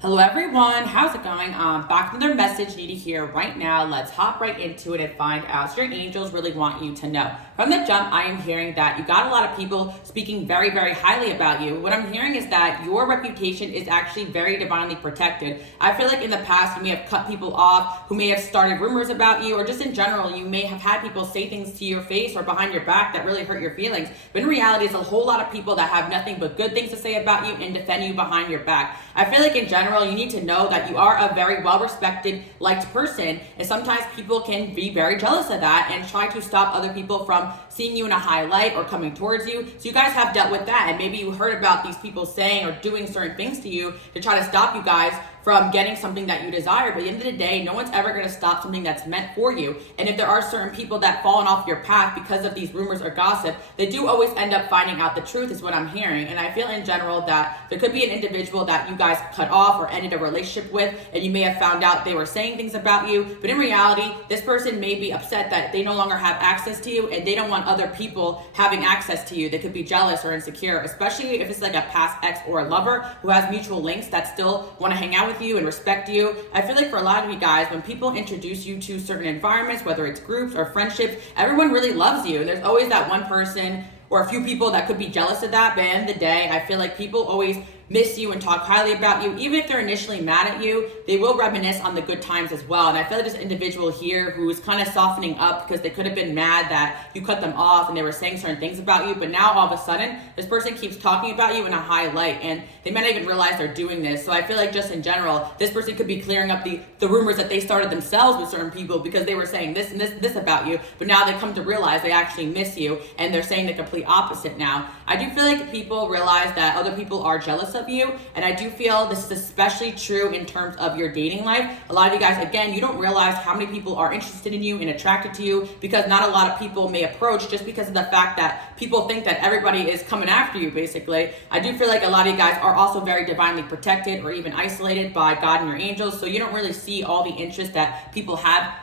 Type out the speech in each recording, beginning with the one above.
Hello everyone, how's it going? Back with another message needed here right now. Let's hop right into it and find out. So your angels really want you to know. From the jump, I am hearing that you got a lot of people speaking very, very highly about you. What I'm hearing is that your reputation is actually very divinely protected. I feel like in the past, you may have cut people off who may have started rumors about you, or just in general, you may have had people say things to your face or behind your back that really hurt your feelings. But in reality, it's a whole lot of people that have nothing but good things to say about you and defend you behind your back. I feel like in general, you need to know that you are a very well-respected, liked person, and sometimes people can be very jealous of that and try to stop other people from seeing you in a high light or coming towards you. So you guys have dealt with that, and maybe you heard about these people saying or doing certain things to you to try to stop you guys from getting something that you desire. But at the end of the day, no one's ever going to stop something that's meant for you. And if there are certain people that fallen off your path because of these rumors or gossip, they do always end up finding out the truth, is what I'm hearing. And I feel in general that there could be an individual that you guys cut off or ended a relationship with, and you may have found out they were saying things about you. But in reality, this person may be upset that they no longer have access to you, and they don't want other people having access to you. They could be jealous or insecure, especially if it's like a past ex or a lover who has mutual links that still want to hang out with you and respect you. I feel like for a lot of you guys, when people introduce you to certain environments, whether it's groups or friendships, everyone really loves you. There's always that one person or a few people that could be jealous of that, but at the end of the day, I feel like people always miss you and talk highly about you. Even if they're initially mad at you, they will reminisce on the good times as well. And I feel like this individual here who is kind of softening up because they could have been mad that you cut them off and they were saying certain things about you, but now all of a sudden, this person keeps talking about you in a high light, and they might not even realize they're doing this. So I feel like just in general, this person could be clearing up the rumors that they started themselves with certain people because they were saying this and this about you, but now they come to realize they actually miss you, and they're saying the complete opposite now. I do feel like people realize that other people are jealous of you, and I do feel this is especially true in terms of your dating life. A lot of you guys, again, you don't realize how many people are interested in you and attracted to you, because not a lot of people may approach just because of the fact that people think that everybody is coming after you, basically. I do feel like a lot of you guys are also very divinely protected or even isolated by God and your angels, so you don't really see all the interest that people have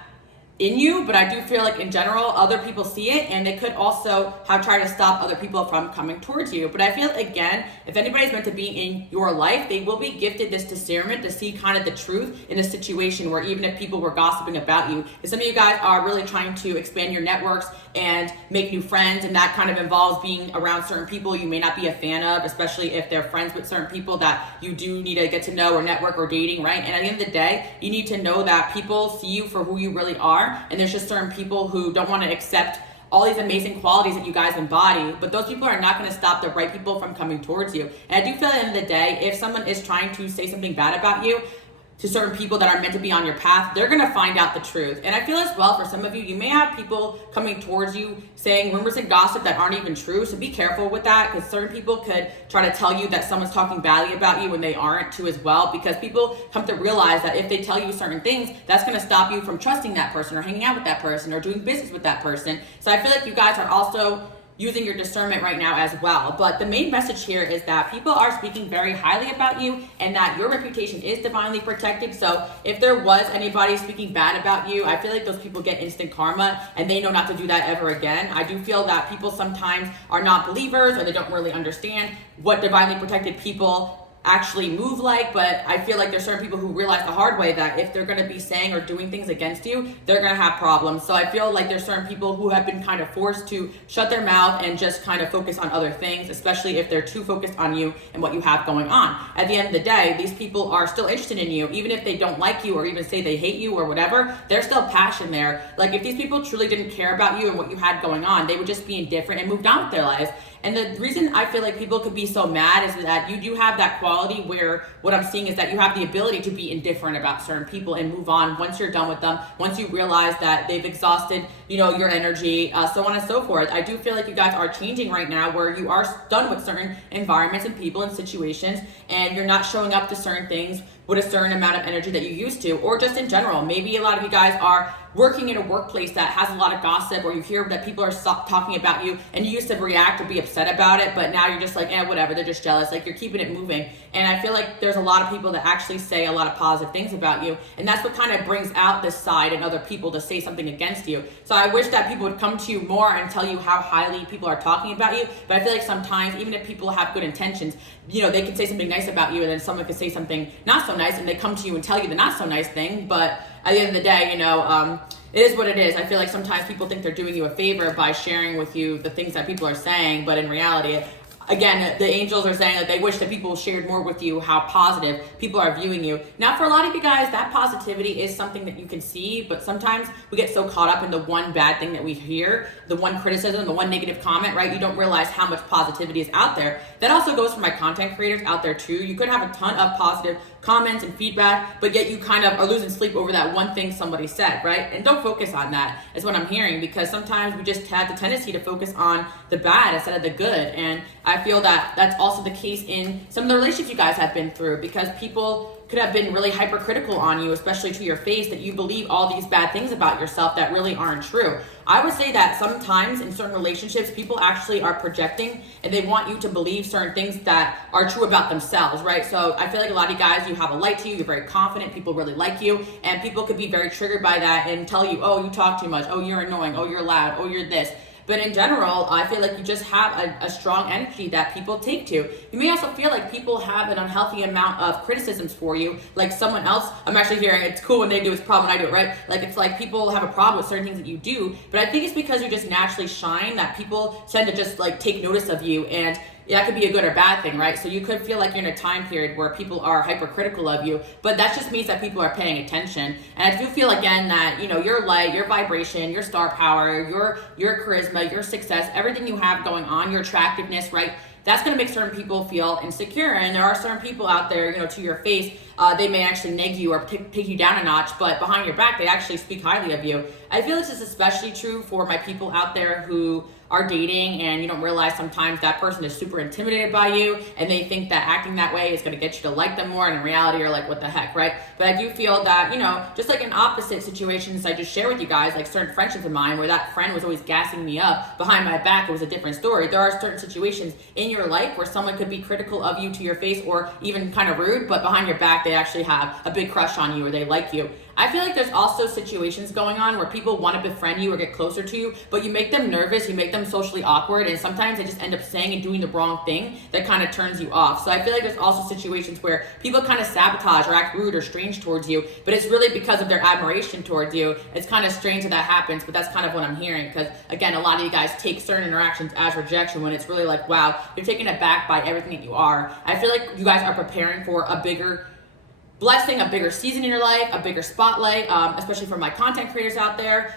in you, but I do feel like in general, other people see it, and they could also have tried to stop other people from coming towards you. But I feel, again, if anybody's meant to be in your life, they will be gifted this discernment to see kind of the truth in a situation where even if people were gossiping about you, if some of you guys are really trying to expand your networks and make new friends, and that kind of involves being around certain people you may not be a fan of, especially if they're friends with certain people that you do need to get to know or network or dating, right? And at the end of the day, you need to know that people see you for who you really are. And there's just certain people who don't want to accept all these amazing qualities that you guys embody, but those people are not going to stop the right people from coming towards you. And I do feel at the end of the day, if someone is trying to say something bad about you to certain people that are meant to be on your path, they're going to find out the truth. And I feel as well, for some of you, you may have people coming towards you saying rumors and gossip that aren't even true. So be careful with that, because certain people could try to tell you that someone's talking badly about you when they aren't too as well, because people come to realize that if they tell you certain things, that's going to stop you from trusting that person or hanging out with that person or doing business with that person. So I feel like you guys are also using your discernment right now as well. But the main message here is that people are speaking very highly about you, and that your reputation is divinely protected. So if there was anybody speaking bad about you, I feel like those people get instant karma, and they know not to do that ever again. I do feel that people sometimes are not believers, or they don't really understand what divinely protected people actually move like, but I feel like there's certain people who realize the hard way that if they're going to be saying or doing things against you, they're going to have problems. So I feel like there's certain people who have been kind of forced to shut their mouth and just kind of focus on other things, especially if they're too focused on you and what you have going on. At the end of the day, these people are still interested in you, even if they don't like you or even say they hate you or whatever. There's still passion there. Like, if these people truly didn't care about you and what you had going on, they would just be indifferent and moved on with their lives. And the reason I feel like people could be so mad is that you do have that quality where what I'm seeing is that you have the ability to be indifferent about certain people and move on once you're done with them, once you realize that they've exhausted, your energy, so on and so forth. I do feel like you guys are changing right now, where you are done with certain environments and people and situations, and you're not showing up to certain things with a certain amount of energy that you used to, or just in general. Maybe a lot of you guys are working in a workplace that has a lot of gossip, or you hear that people are talking about you, and you used to react or be upset about it, but now you're just like, whatever, they're just jealous. Like, you're keeping it moving. And I feel like there's a lot of people that actually say a lot of positive things about you, and that's what kind of brings out this side in other people to say something against you. So I wish that people would come to you more and tell you how highly people are talking about you, but I feel like sometimes, even if people have good intentions, they could say something nice about you, and then someone could say something not so nice, and they come to you and tell you the not so nice thing. But at the end of the day, it is what it is. I feel like sometimes people think they're doing you a favor by sharing with you the things that people are saying, but in reality, again, the angels are saying that they wish that people shared more with you how positive people are viewing you. Now, for a lot of you guys, that positivity is something that you can see, but sometimes we get so caught up in the one bad thing that we hear, the one criticism, the one negative comment, right? You don't realize how much positivity is out there. That also goes for my content creators out there too. You could have a ton of positive comments and feedback, but yet you kind of are losing sleep over that one thing somebody said, right? And don't focus on that, is what I'm hearing, because sometimes we just have the tendency to focus on the bad instead of the good. And I feel that that's also the case in some of the relationships you guys have been through, because people could have been really hypercritical on you, especially to your face, that you believe all these bad things about yourself that really aren't true. I would say that sometimes in certain relationships, people actually are projecting and they want you to believe certain things that are true about themselves, right? So I feel like a lot of you guys, you have a light to you, you're very confident, people really like you, and people could be very triggered by that and tell you, oh, you talk too much, oh, you're annoying, oh, you're loud, oh, you're this. But in general, I feel like you just have a strong energy that people take to. You may also feel like people have an unhealthy amount of criticisms for you. Like someone else, I'm actually hearing it's cool when they do, it's a problem when I do it, right? Like it's like people have a problem with certain things that you do. But I think it's because you just naturally shine that people tend to just like take notice of you. And that could be a good or bad thing, right? So you could feel like you're in a time period where people are hypercritical of you, but that just means that people are paying attention. And I do feel, again, that, your light, your vibration, your star power, your charisma, your success, everything you have going on, your attractiveness, right? That's going to make certain people feel insecure. And there are certain people out there, to your face, they may actually neg you or take you down a notch, but behind your back, they actually speak highly of you. I feel this is especially true for my people out there who are dating and you don't realize sometimes that person is super intimidated by you and they think that acting that way is going to get you to like them more, and in reality you're like, what the heck, right? But I do feel that, just like in opposite situations I just share with you guys, like certain friendships of mine where that friend was always gassing me up behind my back, it was a different story. There are certain situations in your life where someone could be critical of you to your face or even kind of rude, but behind your back they actually have a big crush on you or they like you. I feel like there's also situations going on where people want to befriend you or get closer to you, but you make them nervous, you make them socially awkward, and sometimes they just end up saying and doing the wrong thing that kind of turns you off. So I feel like there's also situations where people kind of sabotage or act rude or strange towards you, but it's really because of their admiration towards you. It's kind of strange that that happens, but that's kind of what I'm hearing, because again, a lot of you guys take certain interactions as rejection when it's really like, wow, you're taken aback by everything that you are. I feel like you guys are preparing for a bigger blessing, a bigger season in your life, a bigger spotlight, especially for my content creators out there,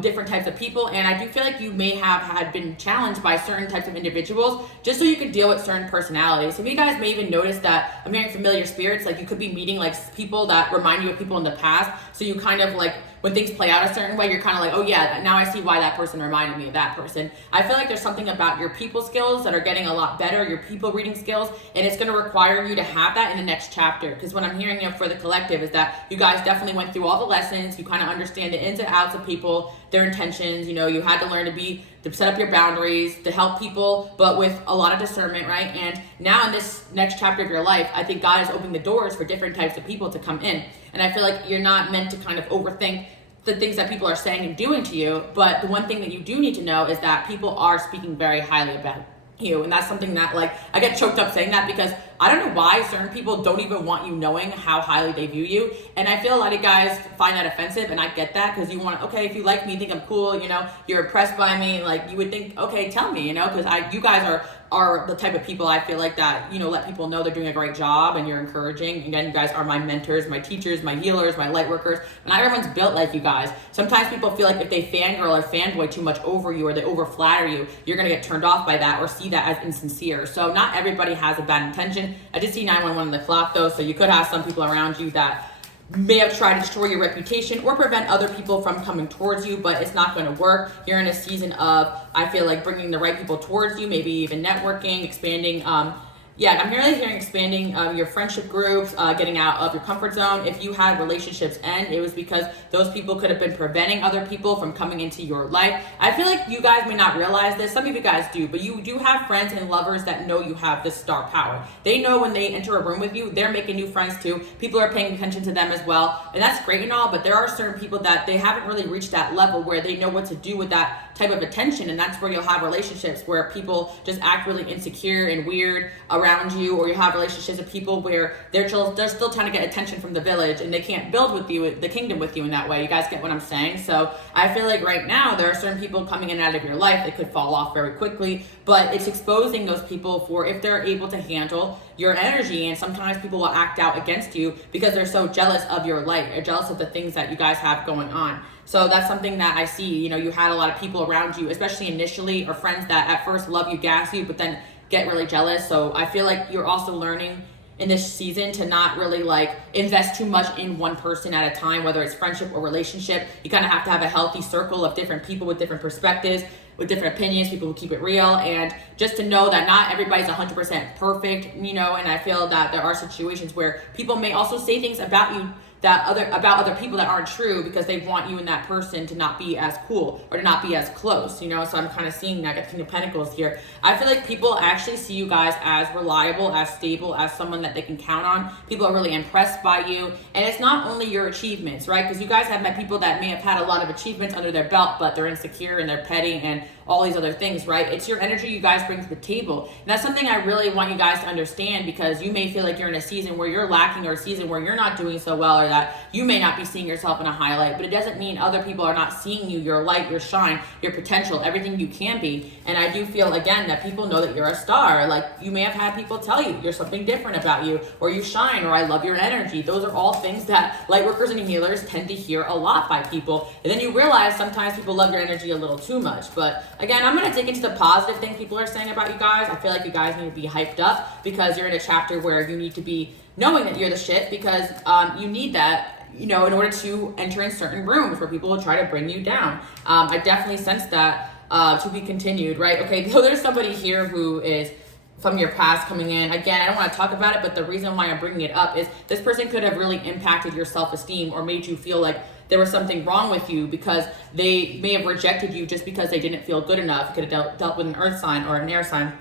different types of people. And I do feel like you may have had been challenged by certain types of individuals just so you could deal with certain personalities. Some of you guys may even notice that I'm hearing familiar spirits, like you could be meeting like people that remind you of people in the past. So you kind of like, when things play out a certain way, you're kind of like, oh yeah, now I see why that person reminded me of that person. I feel like there's something about your people skills that are getting a lot better, your people reading skills, and it's going to require you to have that in the next chapter. Because what I'm hearing for the collective is that you guys definitely went through all the lessons, you kind of understand the ins and outs of people, their intentions, you had to learn to set up your boundaries, to help people, but with a lot of discernment, right? And now in this next chapter of your life, I think God is opening the doors for different types of people to come in. And I feel like you're not meant to kind of overthink the things that people are saying and doing to you, but the one thing that you do need to know is that people are speaking very highly about you. And that's something that, like, I get choked up saying that because I don't know why certain people don't even want you knowing how highly they view you. And I feel a lot of guys find that offensive, and I get that, because you want, okay, if you like me, think I'm cool, you're impressed by me, like you would think, okay, tell me, because you guys are the type of people I feel like that, let people know they're doing a great job and you're encouraging. Again, you guys are my mentors, my teachers, my healers, my light workers, and not everyone's built like you guys. Sometimes people feel like if they fangirl or fanboy too much over you or they over flatter you, you're gonna get turned off by that or see that as insincere. So not everybody has a bad intention. I did see 911 on the clock though, so you could have some people around you that may have tried to destroy your reputation or prevent other people from coming towards you, but it's not going to work. You're in a season of, I feel like, bringing the right people towards you, maybe even networking, expanding. I'm really hearing expanding your friendship groups, getting out of your comfort zone. If you had relationships end, it was because those people could have been preventing other people from coming into your life. I feel like you guys may not realize this. Some of you guys do, but you do have friends and lovers that know you have this star power. They know when they enter a room with you, they're making new friends too. People are paying attention to them as well. And that's great and all, but there are certain people that they haven't really reached that level where they know what to do with that type of attention. And that's where you'll have relationships where people just act really insecure and weird around around you, or you have relationships with people where they're still trying to get attention from the village, and they can't build with you, the kingdom with you in that way. You guys get what I'm saying? So I feel like right now there are certain people coming in and out of your life that could fall off very quickly, but it's exposing those people for if they're able to handle your energy. And sometimes people will act out against you because they're so jealous of your light, or jealous of the things that you guys have going on. So that's something that I see. You know, you had a lot of people around you, especially initially, or friends that at first love you, gas you, but then get really jealous. So I feel like you're also learning in this season to not really like invest too much in one person at a time, whether it's friendship or relationship. You kind of have to have a healthy circle of different people with different perspectives, with different opinions, people who keep it real, and just to know that not everybody's 100% perfect, you know. And I feel that there are situations where people may also say things about you about other people that aren't true, because they want you and that person to not be as cool or to not be as close, you know. So I'm kind of seeing that, got King of Pentacles here. I feel like people actually see you guys as reliable, as stable, as someone that they can count on. People are really impressed by you, and it's not only your achievements, right? Because you guys have met people that may have had a lot of achievements under their belt, but they're insecure and they're petty and all these other things, right? It's your energy you guys bring to the table. And that's something I really want you guys to understand, because you may feel like you're in a season where you're lacking, or a season where you're not doing so well, or that you may not be seeing yourself in a highlight, but it doesn't mean other people are not seeing you, your light, your shine, your potential, everything you can be. And I do feel, again, that people know that you're a star. Like, you may have had people tell you you're something different about you, or you shine, or I love your energy. Those are all things that light workers and healers tend to hear a lot by people. And then you realize sometimes people love your energy a little too much. But again, I'm going to dig into the positive things people are saying about you guys. I feel like you guys need to be hyped up, because you're in a chapter where you need to be knowing that you're the shit, because you need that, you know, in order to enter in certain rooms where people will try to bring you down. I definitely sense that to be continued, right? Okay, so there's somebody here who is from your past coming in. Again, I don't want to talk about it, but the reason why I'm bringing it up is this person could have really impacted your self-esteem, or made you feel like there was something wrong with you, because they may have rejected you just because they didn't feel good enough. You could have dealt with an earth sign or an air sign.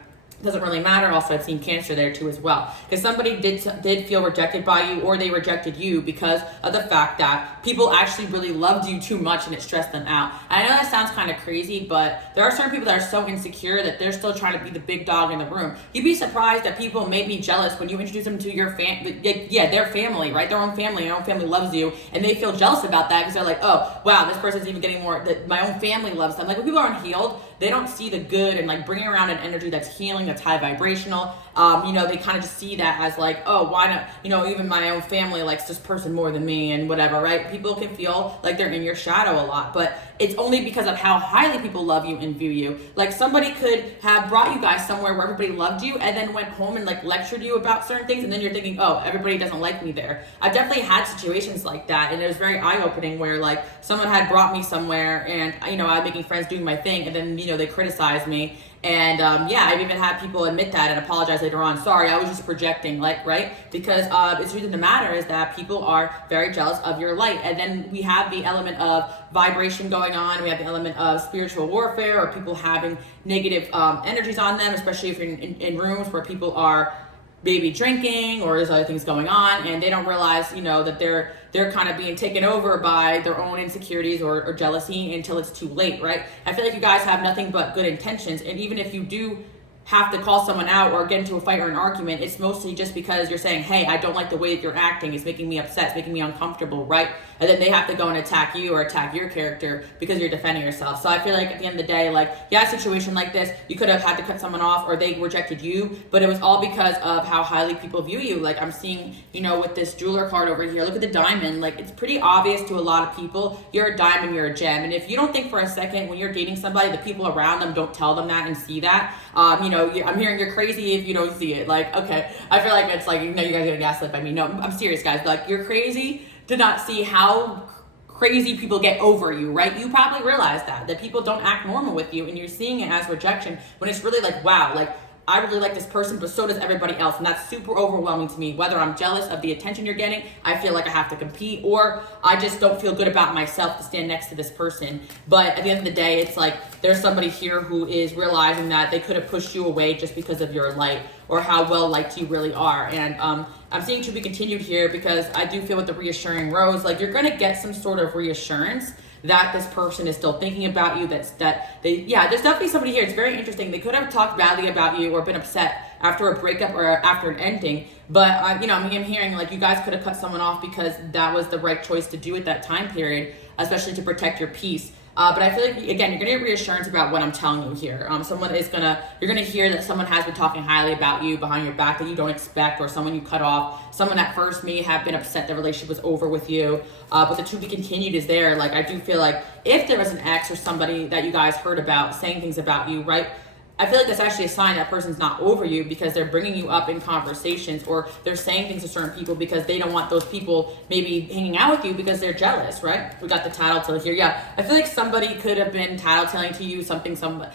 Doesn't really matter. Also, I've seen Cancer there too as well, because somebody did feel rejected by you, or they rejected you because of the fact that people actually really loved you too much and it stressed them out. And I know that sounds kind of crazy, but there are certain people that are so insecure that they're still trying to be the big dog in the room. You'd be surprised that people may be jealous when you introduce them to your their family, right? Their own family. Their own family loves you, and they feel jealous about that, because they're like, oh wow, this person's even getting more, that my own family loves them. Like, when people aren't healed, they don't see the good, and like bringing around an energy that's healing, that's high vibrational. You know, they kind of just see that as like, oh, why not? You know, even my own family likes this person more than me, and whatever, right? People can feel like they're in your shadow a lot, but it's only because of how highly people love you and view you. Like, somebody could have brought you guys somewhere where everybody loved you, and then went home and like lectured you about certain things, and then you're thinking, oh, everybody doesn't like me there. I've definitely had situations like that, and it was very eye-opening, where like someone had brought me somewhere, and you know, I was making friends, doing my thing, and then, you know, they criticized me. And yeah, I've even had people admit that and apologize later on. Sorry, I was just projecting, like, right? Because it's the truth of the matter is that people are very jealous of your light. And then we have the element of vibration going on. We have the element of spiritual warfare, or people having negative energies on them, especially if you're in rooms where people are maybe drinking, or there's other things going on, and they don't realize, you know, that they're kind of being taken over by their own insecurities or jealousy until it's too late, right? I feel like you guys have nothing but good intentions, and even if you do have to call someone out or get into a fight or an argument, it's mostly just because you're saying, hey, I don't like the way that you're acting. It's making me upset. It's making me uncomfortable, right? And then they have to go and attack you or attack your character because you're defending yourself. So I feel like at the end of the day, like, yeah, a situation like this, you could have had to cut someone off, or they rejected you, but it was all because of how highly people view you. Like, I'm seeing, you know, with this jeweler card over here, look at the diamond. Like, it's pretty obvious to a lot of people, you're a diamond, you're a gem. And if you don't think for a second when you're dating somebody, the people around them don't tell them that and see that, you know, I'm hearing you're crazy if you don't see it. Like, okay, I feel like it's like, you know, you guys are getting gaslit by me. No, I'm serious, guys. Like, you're crazy to not see how crazy people get over you, right? You probably realize that people don't act normal with you, and you're seeing it as rejection, when it's really like, wow, like, I really like this person, but so does everybody else. And that's super overwhelming to me. Whether I'm jealous of the attention you're getting, I feel like I have to compete, or I just don't feel good about myself to stand next to this person. But at the end of the day, it's like, there's somebody here who is realizing that they could have pushed you away just because of your light, or how well liked you really are. And I'm seeing to be continued here, because I do feel with the reassuring rose, like, you're going to get some sort of reassurance that this person is still thinking about you, there's definitely somebody here. It's very interesting. They could have talked badly about you or been upset after a breakup or after an ending. But you know, I'm hearing like you guys could have cut someone off because that was the right choice to do at that time period, especially to protect your peace. But I feel like, again, you're going to get reassurance about what I'm telling you here. You're going to hear that someone has been talking highly about you behind your back that you don't expect, or someone you cut off, someone at first may have been upset the relationship was over with you, but the to be continued is there. Like, I do feel like if there was an ex or somebody that you guys heard about saying things about you, right? I feel like that's actually a sign that person's not over you, because they're bringing you up in conversations, or they're saying things to certain people because they don't want those people maybe hanging out with you because they're jealous, right? We got the tattletale here. Yeah, I feel like somebody could have been tattletaling to you something someone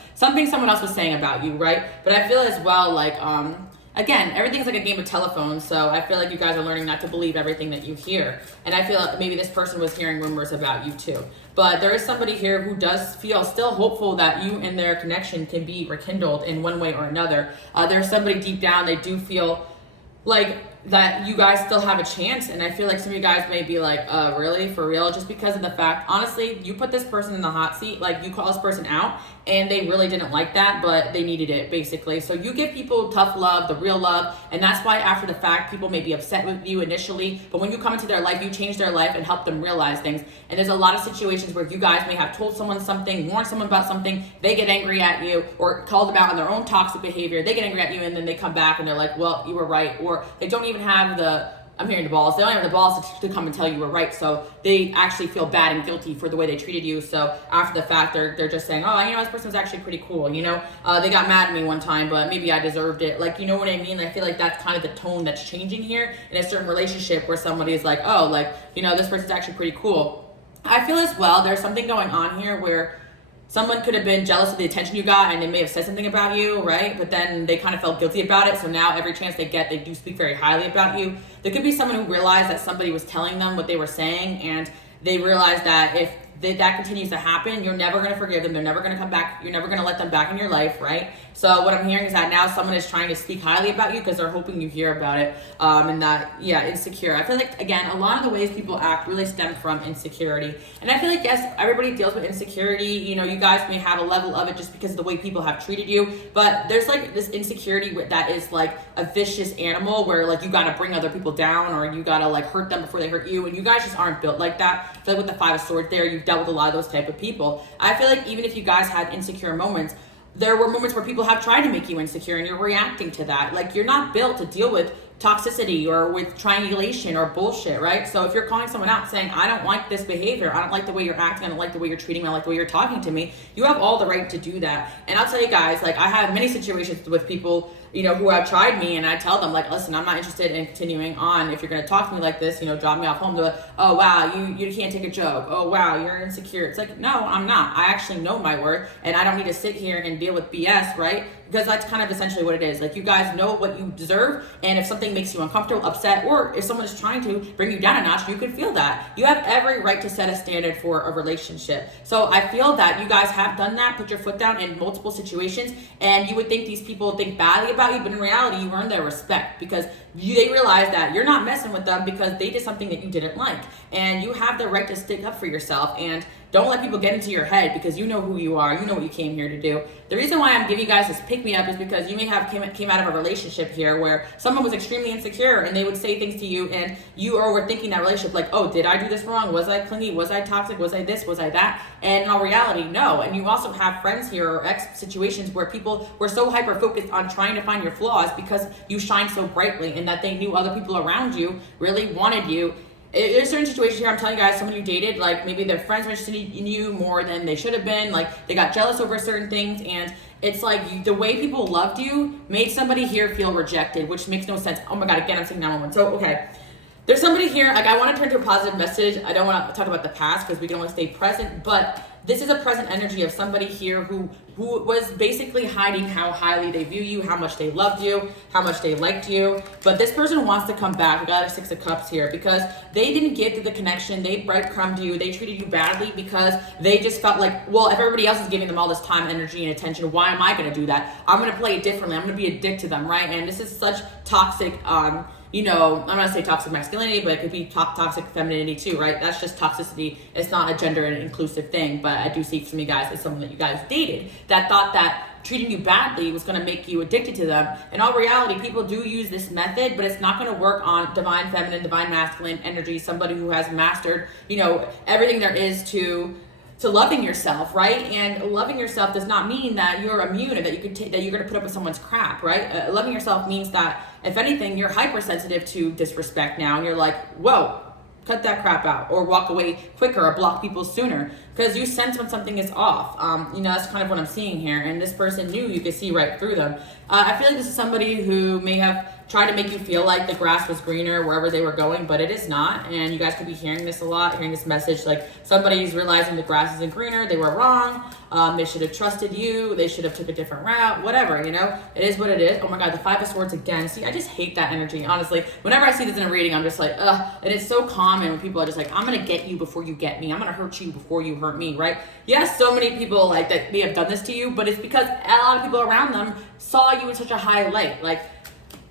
else was saying about you, right? But I feel as well like again, everything's like a game of telephone, so I feel like you guys are learning not to believe everything that you hear. And I feel like maybe this person was hearing rumors about you too. But there is somebody here who does feel still hopeful that you and their connection can be rekindled in one way or another. There's somebody deep down, they do feel like that you guys still have a chance. And I feel like some of you guys may be like, really, for real? Just because of the fact, honestly, you put this person in the hot seat, like you call this person out and they really didn't like that, but they needed it basically. So you give people tough love, the real love. And that's why after the fact, people may be upset with you initially, but when you come into their life, you change their life and help them realize things. And there's a lot of situations where you guys may have told someone something, warned someone about something, they get angry at you, or called them out on their own toxic behavior, they get angry at you, and then they come back and they're like, well, you were right. Or they don't even have I'm hearing the balls. They don't have the balls to come and tell you were right. So they actually feel bad and guilty for the way they treated you. So after the fact, they're just saying, oh, you know, this person was actually pretty cool. You know, they got mad at me one time, but maybe I deserved it. Like, you know what I mean? I feel like that's kind of the tone that's changing here in a certain relationship where somebody is like, oh, like, you know, this person's actually pretty cool. I feel as well, there's something going on here where someone could have been jealous of the attention you got and they may have said something about you, right? But then they kind of felt guilty about it. So now every chance they get, they do speak very highly about you. There could be someone who realized that somebody was telling them what they were saying, and they realized that if that continues to happen, you're never going to forgive them. They're never going to come back. You're never going to let them back in your life, right? So what I'm hearing is that now someone is trying to speak highly about you because they're hoping you hear about it. And that, yeah, insecure. I feel like, again, a lot of the ways people act really stem from insecurity. And I feel like, yes, everybody deals with insecurity. You know, you guys may have a level of it just because of the way people have treated you. But there's like this insecurity that is like a vicious animal where like you got to bring other people down, or you got to like hurt them before they hurt you. And you guys just aren't built like that. I feel like with the Five of Swords there, you've dealt with a lot of those type of people. I feel like even if you guys had insecure moments, there were moments where people have tried to make you insecure and you're reacting to that. Like, you're not built to deal with toxicity or with triangulation or bullshit, right? So if you're calling someone out saying, I don't like this behavior, I don't like the way you're acting, I don't like the way you're treating me, I don't like the way you're talking to me, you have all the right to do that. And I'll tell you guys, like, I have many situations with people, you know, who have tried me, and I tell them, like, listen, I'm not interested in continuing on. If you're going to talk to me like this, you know, drop me off home. They're like, oh, wow, you can't take a joke. Oh, wow, you're insecure. It's like, no, I'm not. I actually know my worth, and I don't need to sit here and deal with BS, right? Because that's kind of essentially what it is. Like, you guys know what you deserve, and if something makes you uncomfortable, upset, or if someone is trying to bring you down a notch, you can feel that. You have every right to set a standard for a relationship. So I feel that you guys have done that, put your foot down in multiple situations, and you would think these people think badly about you, but in reality, you earn their respect because they realize that you're not messing with them because they did something that you didn't like. And you have the right to stick up for yourself, and don't let people get into your head because you know who you are. You know what you came here to do. The reason why I'm giving you guys this pick-me-up is because you may have came out of a relationship here where someone was extremely insecure and they would say things to you and you are overthinking that relationship like, oh, did I do this wrong? Was I clingy? Was I toxic? Was I this? Was I that? And in all reality, no. And you also have friends here or ex situations where people were so hyper-focused on trying to find your flaws because you shine so brightly and that they knew other people around you really wanted you. There's certain situations here, I'm telling you guys, someone you dated, like maybe their friends were interested in you more than they should have been, like they got jealous over certain things, and it's like the way people loved you made somebody here feel rejected, which makes no sense. Oh my God, again, I'm saying 911. So, okay. There's somebody here, like I want to turn to a positive message. I don't want to talk about the past because we can only stay present, but this is a present energy of somebody here who was basically hiding how highly they view you, how much they loved you, how much they liked you. But this person wants to come back. We got a Six of Cups here because they didn't get the connection. They breadcrumbed you. They treated you badly because they just felt like, well, if everybody else is giving them all this time, energy, and attention, why am I going to do that? I'm going to play it differently. I'm going to be a dick to them, right? And this is such toxic, you know, I'm not gonna say toxic masculinity, but it could be toxic femininity too, right? That's just toxicity. It's not a gender inclusive thing, but I do see some of you guys as someone that you guys dated that thought that treating you badly was going to make you addicted to them. In all reality, people do use this method, but it's not going to work on divine feminine, divine masculine energy, somebody who has mastered, you know, everything there is to loving yourself, right? And loving yourself does not mean that you're immune and that you could that you're going to put up with someone's crap, right? Loving yourself means that, if anything, you're hypersensitive to disrespect now, and you're like, whoa, cut that crap out, or walk away quicker, or block people sooner, because you sense when something is off. You know, that's kind of what I'm seeing here. And this person knew, you could see right through them. I feel like this is somebody who may have tried to make you feel like the grass was greener wherever they were going, but it is not. And you guys could be hearing this a lot, hearing this message, like somebody's realizing the grass isn't greener, they were wrong, they should have trusted you, they should have took a different route, whatever, you know? It is what it is. Oh my God, the Five of Swords again. See, I just hate that energy, honestly. Whenever I see this in a reading, I'm just like, ugh. And it's so common when people are just like, I'm gonna get you before you get me. I'm gonna hurt you before you hurt me, right? Yes, so many people like that may have done this to you, but it's because a lot of people around them saw you in such a high light. Like,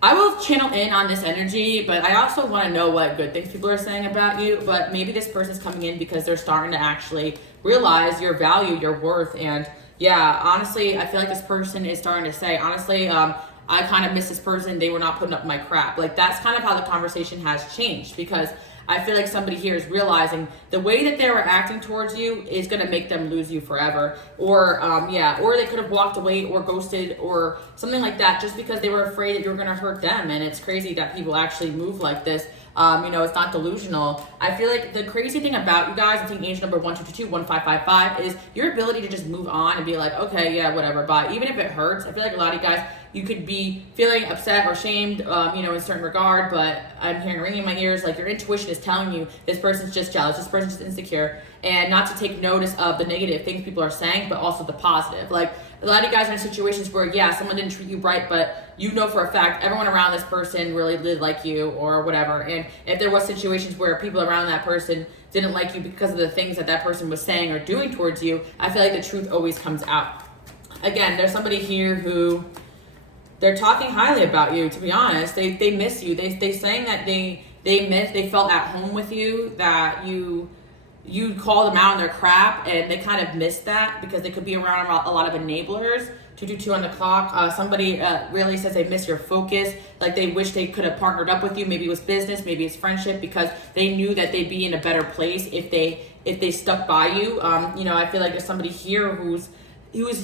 I will channel in on this energy, but I also want to know what good things people are saying about you. But maybe this person's coming in because they're starting to actually realize your value, your worth. And yeah, honestly, I feel like this person is starting to say, honestly, I kind of miss this person. They were not putting up my crap. Like, that's kind of how the conversation has changed, because I feel like somebody here is realizing the way that they were acting towards you is going to make them lose you forever. Or, or they could have walked away or ghosted or something like that, just because they were afraid that you were going to hurt them. And it's crazy that people actually move like this. You know, it's not delusional. I feel like the crazy thing about you guys, I think angel number 1222-1555, is your ability to just move on and be like, okay, yeah, whatever. But even if it hurts, I feel like a lot of you guys, you could be feeling upset or shamed, you know, in a certain regard, but I'm hearing ringing in my ears, like your intuition is telling you this person's just jealous, this person's just insecure, and not to take notice of the negative things people are saying, but also the positive. Like, a lot of you guys are in situations where, yeah, someone didn't treat you right, but you know for a fact everyone around this person really did like you or whatever. And if there was situations where people around that person didn't like you because of the things that that person was saying or doing towards you, I feel like the truth always comes out. Again, there's somebody here who, they're talking highly about you, to be honest. They miss you. They saying that they felt at home with you, that you call them out on their crap, and they kind of miss that because they could be around a lot of enablers. 222 on the clock. Somebody really says they miss your focus, like they wish they could have partnered up with you. Maybe it was business, maybe it's friendship, because they knew that they'd be in a better place if they stuck by you. You know, I feel like there's somebody here who's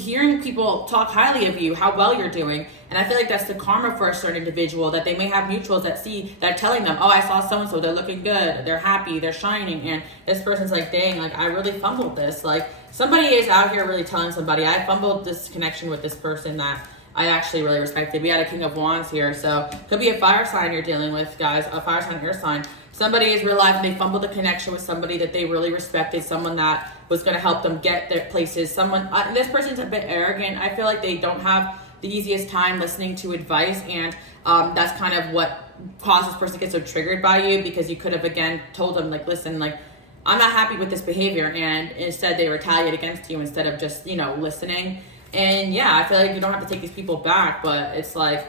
hearing people talk highly of you, how well you're doing. And I feel like that's the karma for a certain individual, that they may have mutuals that are telling them, oh, I saw so-and-so, they're looking good, they're happy, they're shining. And this person's like, dang, like I really fumbled this. Like, somebody is out here really telling somebody, I fumbled this connection with this person that I actually really respected. We had a King of Wands here, so could be a fire sign you're dealing with, guys, a fire sign, air sign. Somebody is realizing they fumbled a connection with somebody that they really respected, someone that was going to help them get their places. Someone, this person's a bit arrogant. I feel like they don't have the easiest time listening to advice, and that's kind of what caused this person to get so triggered by you, because you could have, again, told them, like, listen, like, I'm not happy with this behavior, and instead they retaliate against you instead of just, you know, listening. And yeah, I feel like you don't have to take these people back, but it's like,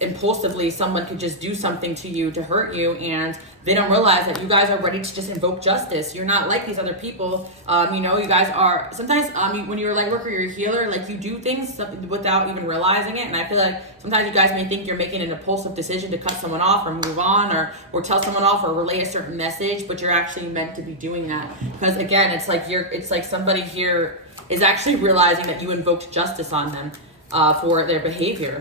impulsively someone could just do something to you to hurt you, and they don't realize that you guys are ready to just invoke justice. You're not like these other people. You know, you guys are sometimes when you're a light worker, you're a healer, like you do things without even realizing it. And I feel like sometimes you guys may think you're making an impulsive decision to cut someone off or move on, or tell someone off or relay a certain message, but you're actually meant to be doing that, because again, it's like somebody here is actually realizing that you invoked justice on them for their behavior.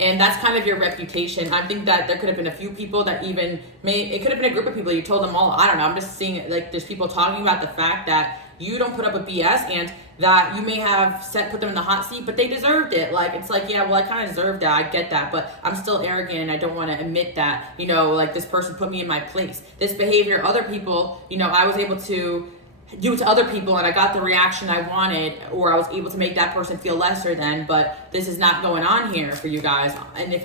And that's kind of your reputation. I think that there could have been a few people that it could have been a group of people, you told them all, I don't know, I'm just seeing it, like there's people talking about the fact that you don't put up with BS, and that you may have put them in the hot seat, but they deserved it. Like, it's like, yeah, well, I kind of deserved that, I get that, but I'm still arrogant and I don't want to admit that, you know, like this person put me in my place. This behavior, other people, you know, I was able to do it to other people and I got the reaction I wanted, or I was able to make that person feel lesser than, but this is not going on here for you guys. And if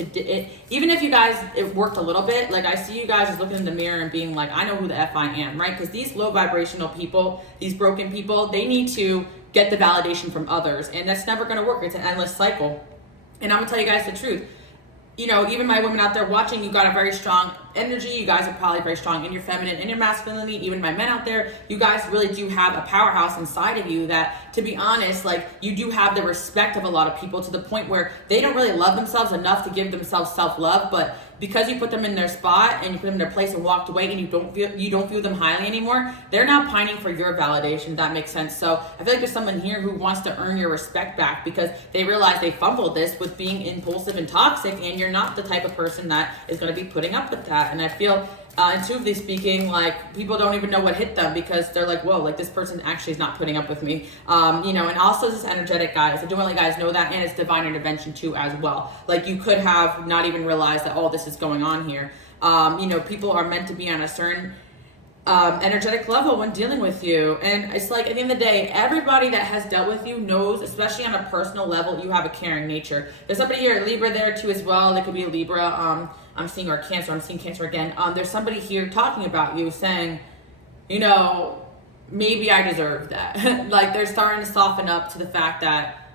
even if you guys, it worked a little bit, like I see you guys just looking in the mirror and being like, I know who the F I am, right? Because these low vibrational people, these broken people, they need to get the validation from others, and that's never going to work. It's an endless cycle. And I'm gonna tell you guys the truth. You know, even my women out there watching, you got a very strong energy. You guys are probably very strong in your feminine, in your masculinity. Even my men out there, you guys really do have a powerhouse inside of you that, to be honest, like, you do have the respect of a lot of people, to the point where they don't really love themselves enough to give themselves self-love, but because you put them in their spot and you put them in their place and walked away, and you don't view them highly anymore, they're now pining for your validation, if that makes sense. So I feel like there's someone here who wants to earn your respect back, because they realize they fumbled this with being impulsive and toxic, and you're not the type of person that is going to be putting up with that. And I feel, intuitively speaking, like, people don't even know what hit them, because they're like, whoa, like, this person actually is not putting up with me. And also this energetic, guys. I don't want to let guys know that, and it's divine intervention too as well. Like, you could have not even realized that, oh, this is going on here. People are meant to be on a certain energetic level when dealing with you, and it's like, at the end of the day, everybody that has dealt with you knows, especially on a personal level, you have a caring nature. There's somebody here, a Libra there too as well. They could be a Libra. I'm seeing Cancer. I'm seeing Cancer again. There's somebody here talking about you, saying, maybe I deserve that. Like, they're starting to soften up to the fact that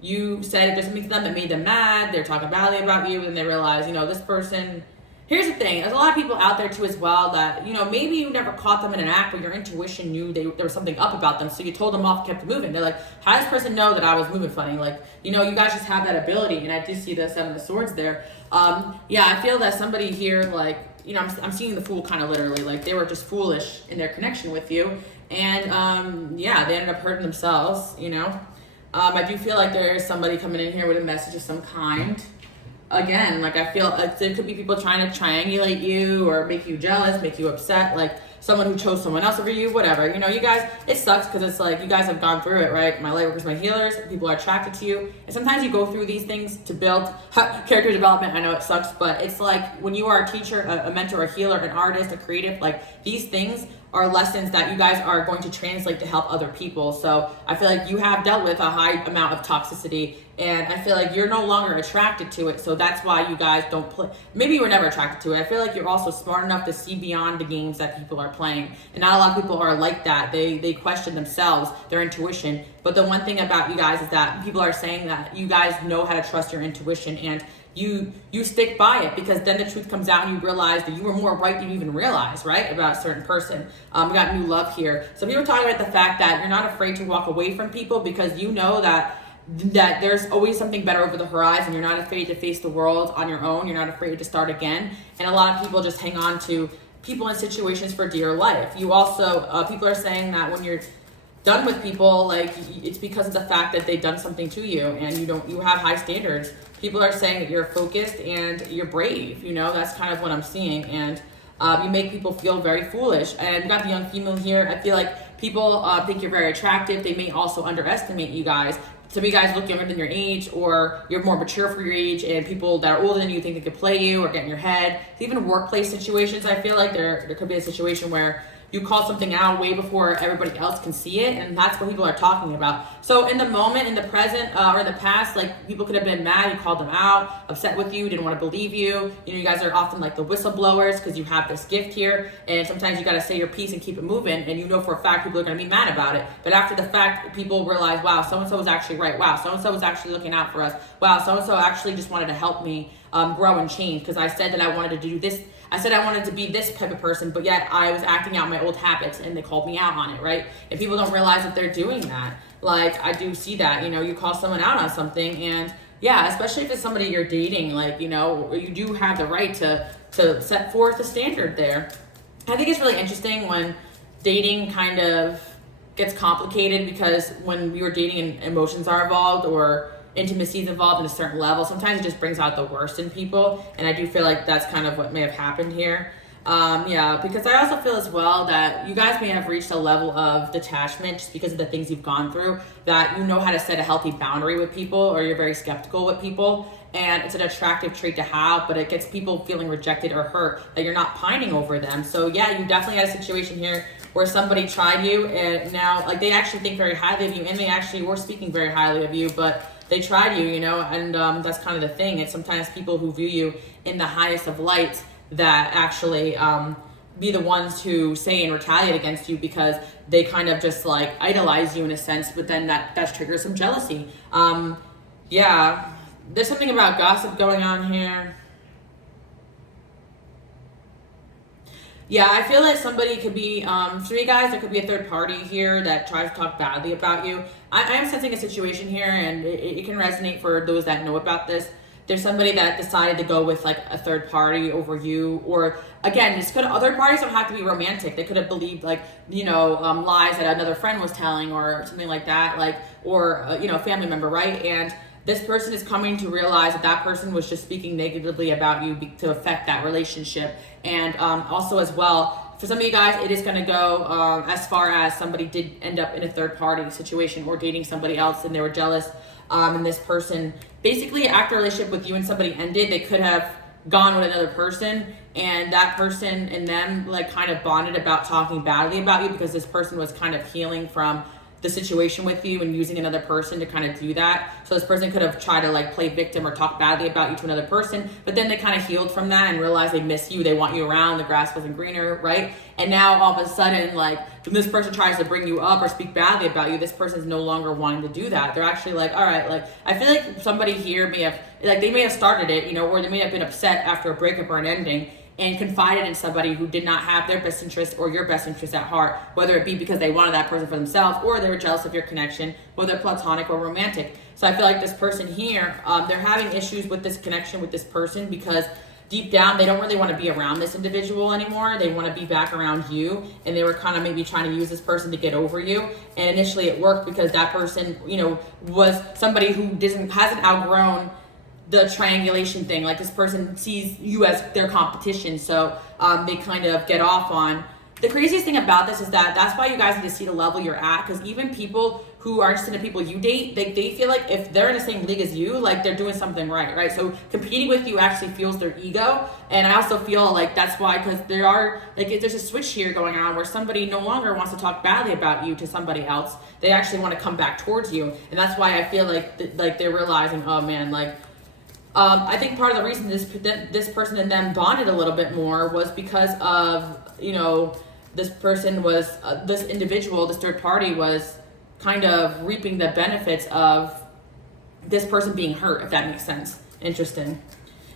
you said there's something to them that made them mad. They're talking badly about you, and they realize, this person. Here's the thing, there's a lot of people out there too as well that, maybe you never caught them in an act, but your intuition knew there was something up about them, so you told them off and kept moving. They're like, how does this person know that I was moving funny? Like, you guys just have that ability, and I do see the Seven of Swords there. I feel that somebody here, like, I'm seeing the Fool kind of literally, like, they were just foolish in their connection with you, and they ended up hurting themselves, I do feel like there is somebody coming in here with a message of some kind. Again, like, I feel like there could be people trying to triangulate you or make you jealous, make you upset, like someone who chose someone else over you, whatever. You guys, it sucks because it's like you guys have gone through it, right? My light workers, my healers, people are attracted to you. And sometimes you go through these things to build character development. I know it sucks, but it's like when you are a teacher, a mentor, a healer, an artist, a creative, like, these things are lessons that you guys are going to translate to help other people. So I feel like you have dealt with a high amount of toxicity, and I feel like you're no longer attracted to it. So that's why you guys don't play. Maybe you were never attracted to it. I feel like you're also smart enough to see beyond the games that people are playing. And not a lot of people are like that. They question themselves, their intuition. But the one thing about you guys is that people are saying that you guys know how to trust your intuition, and you stick by it, because then the truth comes out and you realize that you were more right than you even realize, right, about a certain person. We got new love here. So people are talking about the fact that you're not afraid to walk away from people, because you know that there's always something better over the horizon. You're not afraid to face the world on your own. You're not afraid to start again. And a lot of people just hang on to people in situations for dear life. You also, people are saying that when you're done with people, like, it's because of the fact that they've done something to you, and you have high standards. People are saying that you're focused and you're brave. That's kind of what I'm seeing. And you make people feel very foolish. And we got the young female here. I feel like people think you're very attractive. They may also underestimate you guys. Some of you guys look younger than your age, or you're more mature for your age, and people that are older than you think they could play you or get in your head. Even workplace situations, I feel like there could be a situation where you call something out way before everybody else can see it, and that's what people are talking about. So in the moment, in the present, or in the past, like, people could have been mad, you called them out, upset with you, didn't want to believe you. You guys are often like the whistleblowers, because you have this gift here, and sometimes you got to say your piece and keep it moving, and for a fact people are going to be mad about it. But after the fact, people realize, wow, so-and-so was actually right. Wow, so-and-so was actually looking out for us. Wow, so-and-so actually just wanted to help me grow and change, because I said that I wanted to do this. I said I wanted to be this type of person, but yet I was acting out my old habits, and they called me out on it, right? And people don't realize that they're doing that. Like, I do see that, you call someone out on something, and yeah, especially if it's somebody you're dating, like, you do have the right to set forth a standard there. I think it's really interesting when dating kind of gets complicated, because when we were dating and emotions are involved, or intimacy is involved in a certain level, sometimes it just brings out the worst in people, and I do feel like that's kind of what may have happened here. Because I also feel as well that you guys may have reached a level of detachment just because of the things you've gone through, that you know how to set a healthy boundary with people, or you're very skeptical with people, and it's an attractive trait to have, but it gets people feeling rejected or hurt, that you're not pining over them. So yeah, you definitely had a situation here where somebody tried you, and now, like, they actually think very highly of you, and they actually were speaking very highly of you, but they tried you, and that's kind of the thing. It's sometimes people who view you in the highest of lights that actually be the ones who say and retaliate against you, because they kind of just like idolize you in a sense, but then that triggers some jealousy. There's something about gossip going on here. Yeah, I feel like somebody could be, for you guys, there could be a third party here that tries to talk badly about you. I am sensing a situation here, and it can resonate for those that know about this. There's somebody that decided to go with like a third party over you, or again, this could, other parties don't have to be romantic. They could have believed like, lies that another friend was telling or something like that, like, or, a family member, right? And this person is coming to realize that that person was just speaking negatively about you to affect that relationship. And also as well, for some of you guys, it is going to go as far as somebody did end up in a third party situation or dating somebody else and they were jealous. And this person, basically after a relationship with you and somebody ended, they could have gone with another person, and that person and them like kind of bonded about talking badly about you because this person was kind of healing from the situation with you and using another person to kind of do that. So this person could have tried to like play victim or talk badly about you to another person, but then they kind of healed from that and realized they miss you, they want you around, the grass wasn't greener, right? And now all of a sudden, like when this person tries to bring you up or speak badly about you, this person's no longer wanting to do that. They're actually like, all right, like I feel like somebody here may have, like they may have started it, or they may have been upset after a breakup or an ending and confided in somebody who did not have their best interest or your best interest at heart, whether it be because they wanted that person for themselves or they were jealous of your connection, whether platonic or romantic. So I feel like this person here, they're having issues with this connection with this person because deep down, they don't really want to be around this individual anymore. They want to be back around you, and they were kind of maybe trying to use this person to get over you. And initially it worked because that person, was somebody who hasn't outgrown the triangulation thing. Like this person sees you as their competition, so they kind of get off on. The craziest thing about this is that's why you guys need to see the level you're at, because even people who are interested in people you date, they feel like if they're in the same league as you, like they're doing something right? So competing with you actually fuels their ego. And I also feel like that's why, because there are, like there's a switch here going on where somebody no longer wants to talk badly about you to somebody else. They actually want to come back towards you. And that's why I feel like they're realizing, oh man, like, I think part of the reason this person and them bonded a little bit more was because of, this person was, this individual, this third party was kind of reaping the benefits of this person being hurt, if that makes sense. Interesting.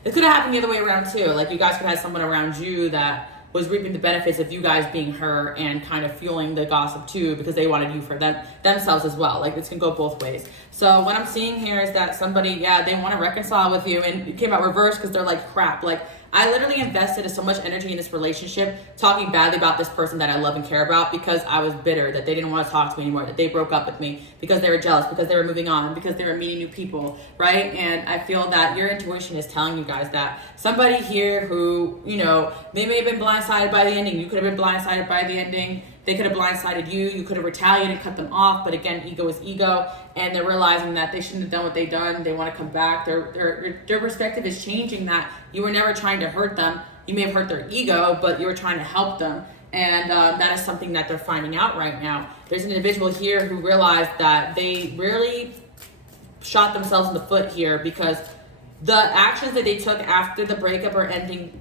It could have happened the other way around too. Like you guys could have someone around you that was reaping the benefits of you guys being hurt and kind of fueling the gossip too because they wanted you for themselves as well. Like this can go both ways. So what I'm seeing here is that somebody, they want to reconcile with you, and it came out reverse because they're like, crap, like I literally invested so much energy in this relationship talking badly about this person that I love and care about because I was bitter that they didn't want to talk to me anymore, that they broke up with me because they were jealous, because they were moving on, because they were meeting new people, right? And I feel that your intuition is telling you guys that somebody here who, they may have been blindsided by the ending. You could have been blindsided by the ending. They could have blindsided you. You could have retaliated and cut them off. But again, ego is ego. And they're realizing that they shouldn't have done what they've done. They want to come back. Their perspective is changing, that you were never trying to hurt them. You may have hurt their ego, but you were trying to help them. And that is something that they're finding out right now. There's an individual here who realized that they really shot themselves in the foot here because the actions that they took after the breakup or ending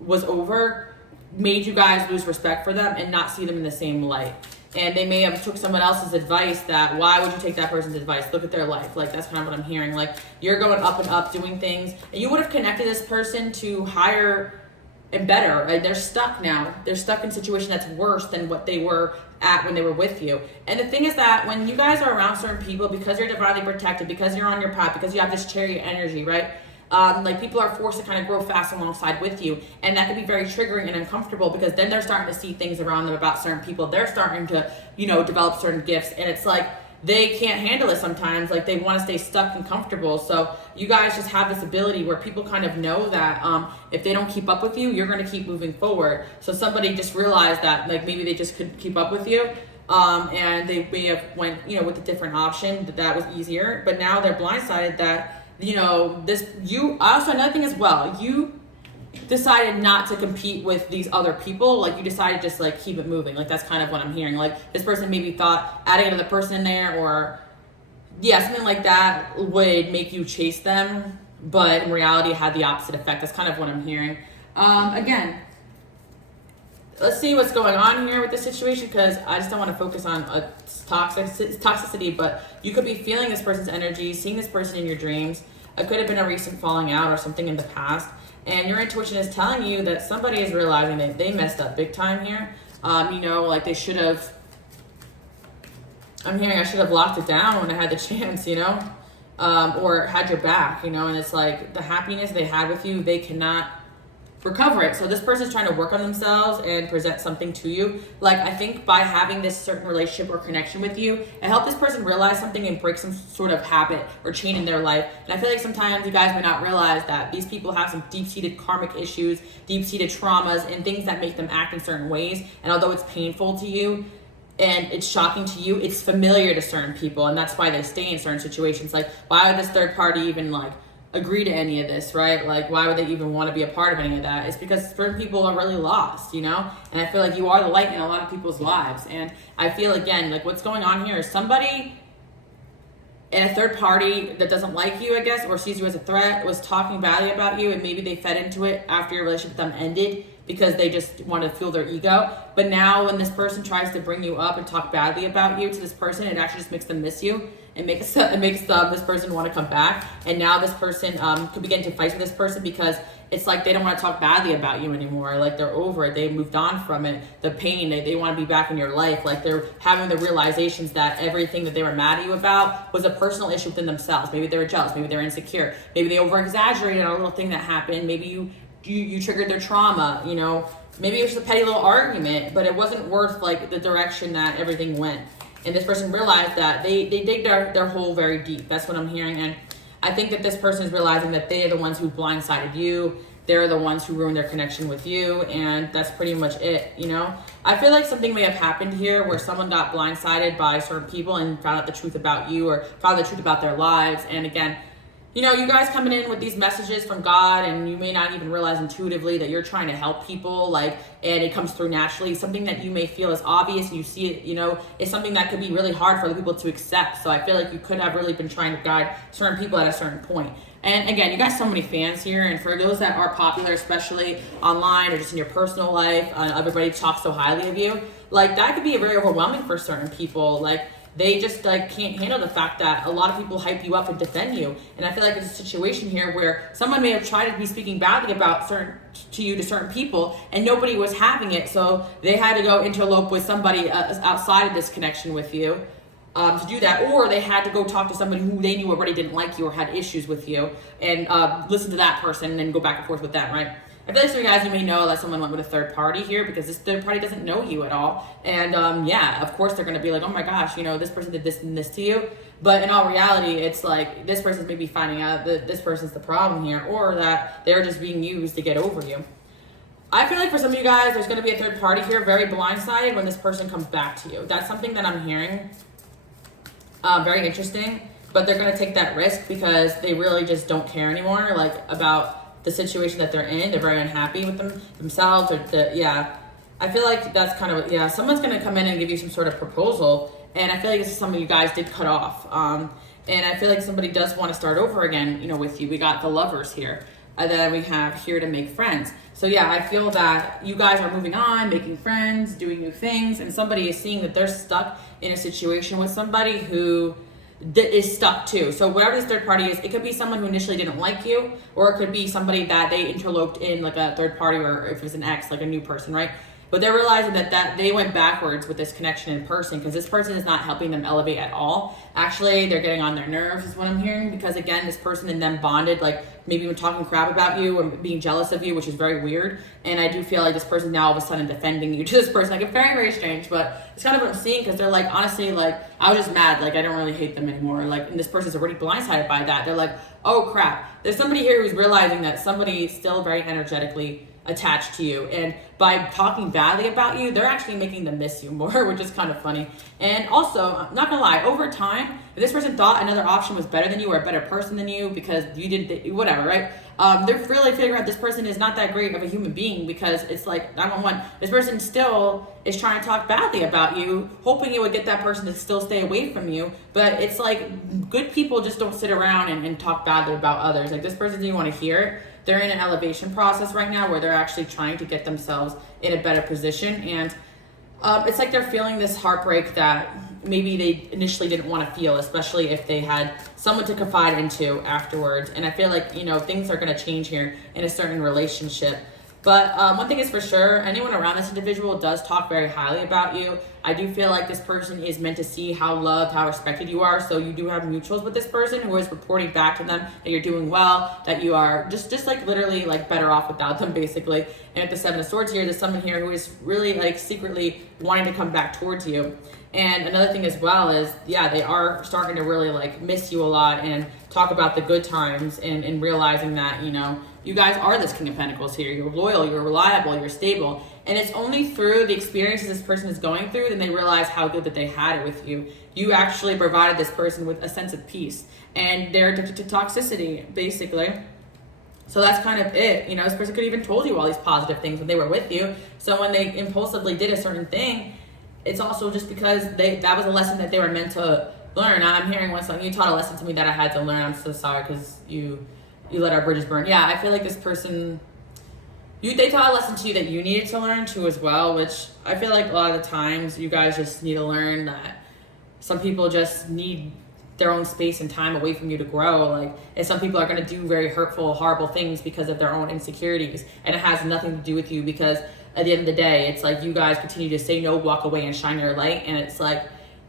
was over made you guys lose respect for them and not see them in the same light. And they may have took someone else's advice that, why would you take that person's advice? Look at their life. Like, that's kind of what I'm hearing. Like, you're going up and up doing things, and you would have connected this person to higher and better. Right? They're stuck now. They're stuck in a situation that's worse than what they were at when they were with you. And the thing is that when you guys are around certain people, because you're divinely protected, because you're on your path, because you have this chariot energy, right? Like people are forced to kind of grow fast alongside with you, and that can be very triggering and uncomfortable because then they're starting to see things around them about certain people. They're starting to, develop certain gifts, and it's like they can't handle it sometimes. Like they want to stay stuck and comfortable. So you guys just have this ability where people kind of know that if they don't keep up with you, you're going to keep moving forward. So somebody just realized that like maybe they just couldn't keep up with you. And they may have went, with a different option that was easier, but now they're blindsided that, also another thing as well, you decided not to compete with these other people. Like you decided just like keep it moving. Like that's kind of what I'm hearing. Like this person maybe thought adding another person in there or something like that would make you chase them, but in reality it had the opposite effect. That's kind of what I'm hearing. Again, let's see what's going on here with this situation, because I just don't want to focus on toxicity, but you could be feeling this person's energy, seeing this person in your dreams. It could have been a recent falling out or something in the past. And your intuition is telling you that somebody is realizing that they messed up big time here. You know, like they should have, I'm hearing I should have locked it down when I had the chance, you know, or had your back, you know, and it's like the happiness they had with you, they cannot recover it. So this person's trying to work on themselves and present something to you. Like, I think by having this certain relationship or connection with you, it helped this person realize something and break some sort of habit or chain in their life. And I feel like sometimes you guys may not realize that these people have some deep-seated karmic issues, deep-seated traumas, and things that make them act in certain ways. And although it's painful to you and it's shocking to you, it's familiar to certain people, and that's why they stay in certain situations. Like, why would this third party even like agree to any of this, right? Like, why would they even want to be a part of any of that? It's because certain people are really lost, you know? And I feel like you are the light in a lot of people's lives. And I feel, again, like what's going on here is somebody in a third party that doesn't like you, I guess, or sees you as a threat, was talking badly about you, and maybe they fed into it after your relationship with them ended because they just want to fuel their ego. But now when this person tries to bring you up and talk badly about you to this person, it actually just makes them miss you. It makes this person want to come back. And now this person could begin to fight with this person because it's like they don't want to talk badly about you anymore. Like, they're over it. They moved on from it. The pain, they want to be back in your life. Like, they're having the realizations that everything that they were mad at you about was a personal issue within themselves. Maybe they were jealous. Maybe they're insecure. Maybe they over-exaggerated on a little thing that happened. Maybe you triggered their trauma, you know. Maybe it was just a petty little argument, but it wasn't worth, like, the direction that everything went. And this person realized that they dig their hole very deep. That's what I'm hearing. And I think that this person is realizing that they are the ones who blindsided you. They're the ones who ruined their connection with you. And that's pretty much it, you know? I feel like something may have happened here where someone got blindsided by certain people and found out the truth about you or found the truth about their lives. And again, you know, you guys coming in with these messages from God, and you may not even realize intuitively that you're trying to help people, like, and it comes through naturally. Something that you may feel is obvious and you see it, you know, is something that could be really hard for other people to accept. So I feel like you could have really been trying to guide certain people at a certain point. And again, you got so many fans here, and for those that are popular, especially online or just in your personal life, everybody talks so highly of you, like, that could be very overwhelming for certain people. Like, they just like can't handle the fact that a lot of people hype you up and defend you. And I feel like it's a situation here where someone may have tried to be speaking badly about certain people, and nobody was having it, so they had to go interlope with somebody outside of this connection with you to do that, or they had to go talk to somebody who they knew already didn't like you or had issues with you, and listen to that person and then go back and forth with them, right? I feel like some of you guys, you may know that someone went with a third party here because this third party doesn't know you at all. And yeah, of course they're going to be like, oh my gosh, you know, this person did this and this to you. But in all reality, it's like this person's maybe finding out that this person's the problem here, or that they're just being used to get over you. I feel like for some of you guys, there's going to be a third party here, very blindsided when this person comes back to you. That's something that I'm hearing. Very interesting. But they're going to take that risk because they really just don't care anymore, like, about the situation that they're in. They're very unhappy with themselves, or I feel like that's kind of, someone's going to come in and give you some sort of proposal, and I feel like this is something you guys did cut off, and I feel like somebody does want to start over again, you know, with you. We got the Lovers here, and then we have here to make friends. So yeah, I feel that you guys are moving on, making friends, doing new things, and somebody is seeing that they're stuck in a situation with somebody who is stuck too. So whatever this third party is, it could be someone who initially didn't like you, or it could be somebody that they interloped in, like a third party, or if it was an ex, like a new person, right? But they're realizing that they went backwards with this connection in person because this person is not helping them elevate at all. Actually, they're getting on their nerves is what I'm hearing, because again, this person and them bonded, like maybe even talking crap about you or being jealous of you, which is very weird. And I do feel like this person now all of a sudden defending you to this person. Like, it's very, very strange, but it's kind of what I'm seeing, because they're like, honestly, like, I was just mad. Like, I don't really hate them anymore. Like, and this person's already blindsided by that. They're like, oh crap. There's somebody here who's realizing that somebody is still very energetically attached to you, and by talking badly about you, they're actually making them miss you more, which is kind of funny. And also, I'm not gonna lie, over time, if this person thought another option was better than you or a better person than you because you did whatever, right? They're really figuring out this person is not that great of a human being, because it's like 911. This person still is trying to talk badly about you, hoping you would get that person to still stay away from you. But it's like, good people just don't sit around and talk badly about others. Like, this person didn't want to hear it. They're in an elevation process right now where they're actually trying to get themselves in a better position. And It's like they're feeling this heartbreak that maybe they initially didn't want to feel, especially if they had someone to confide into afterwards. And I feel like, things are going to change here in a certain relationship. But one thing is for sure, anyone around this individual does talk very highly about you. I do feel like this person is meant to see how loved, how respected you are. So you do have mutuals with this person who is reporting back to them that you're doing well, that you are just like literally like better off without them, basically. And with the Seven of Swords here, there's someone here who is really like secretly wanting to come back towards you. And another thing as well is, yeah, they are starting to really like miss you a lot and talk about the good times and realizing that, you guys are this King of Pentacles here. You're loyal, you're reliable, you're stable. And it's only through the experiences this person is going through that they realize how good that they had it with you. You actually provided this person with a sense of peace. And they're addicted to toxicity, basically. So that's kind of it. This person could have even told you all these positive things when they were with you. So when they impulsively did a certain thing, it's also just because that was a lesson that they were meant to learn. I'm hearing one song, you taught a lesson to me that I had to learn. I'm so sorry because you let our bridges burn. Yeah, I feel like this person, they taught a lesson to you that you needed to learn too as well, which I feel like a lot of the times you guys just need to learn that some people just need their own space and time away from you to grow. And some people are going to do very hurtful, horrible things because of their own insecurities. And it has nothing to do with you, because at the end of the day, it's like you guys continue to say no, walk away, and shine your light. And it's like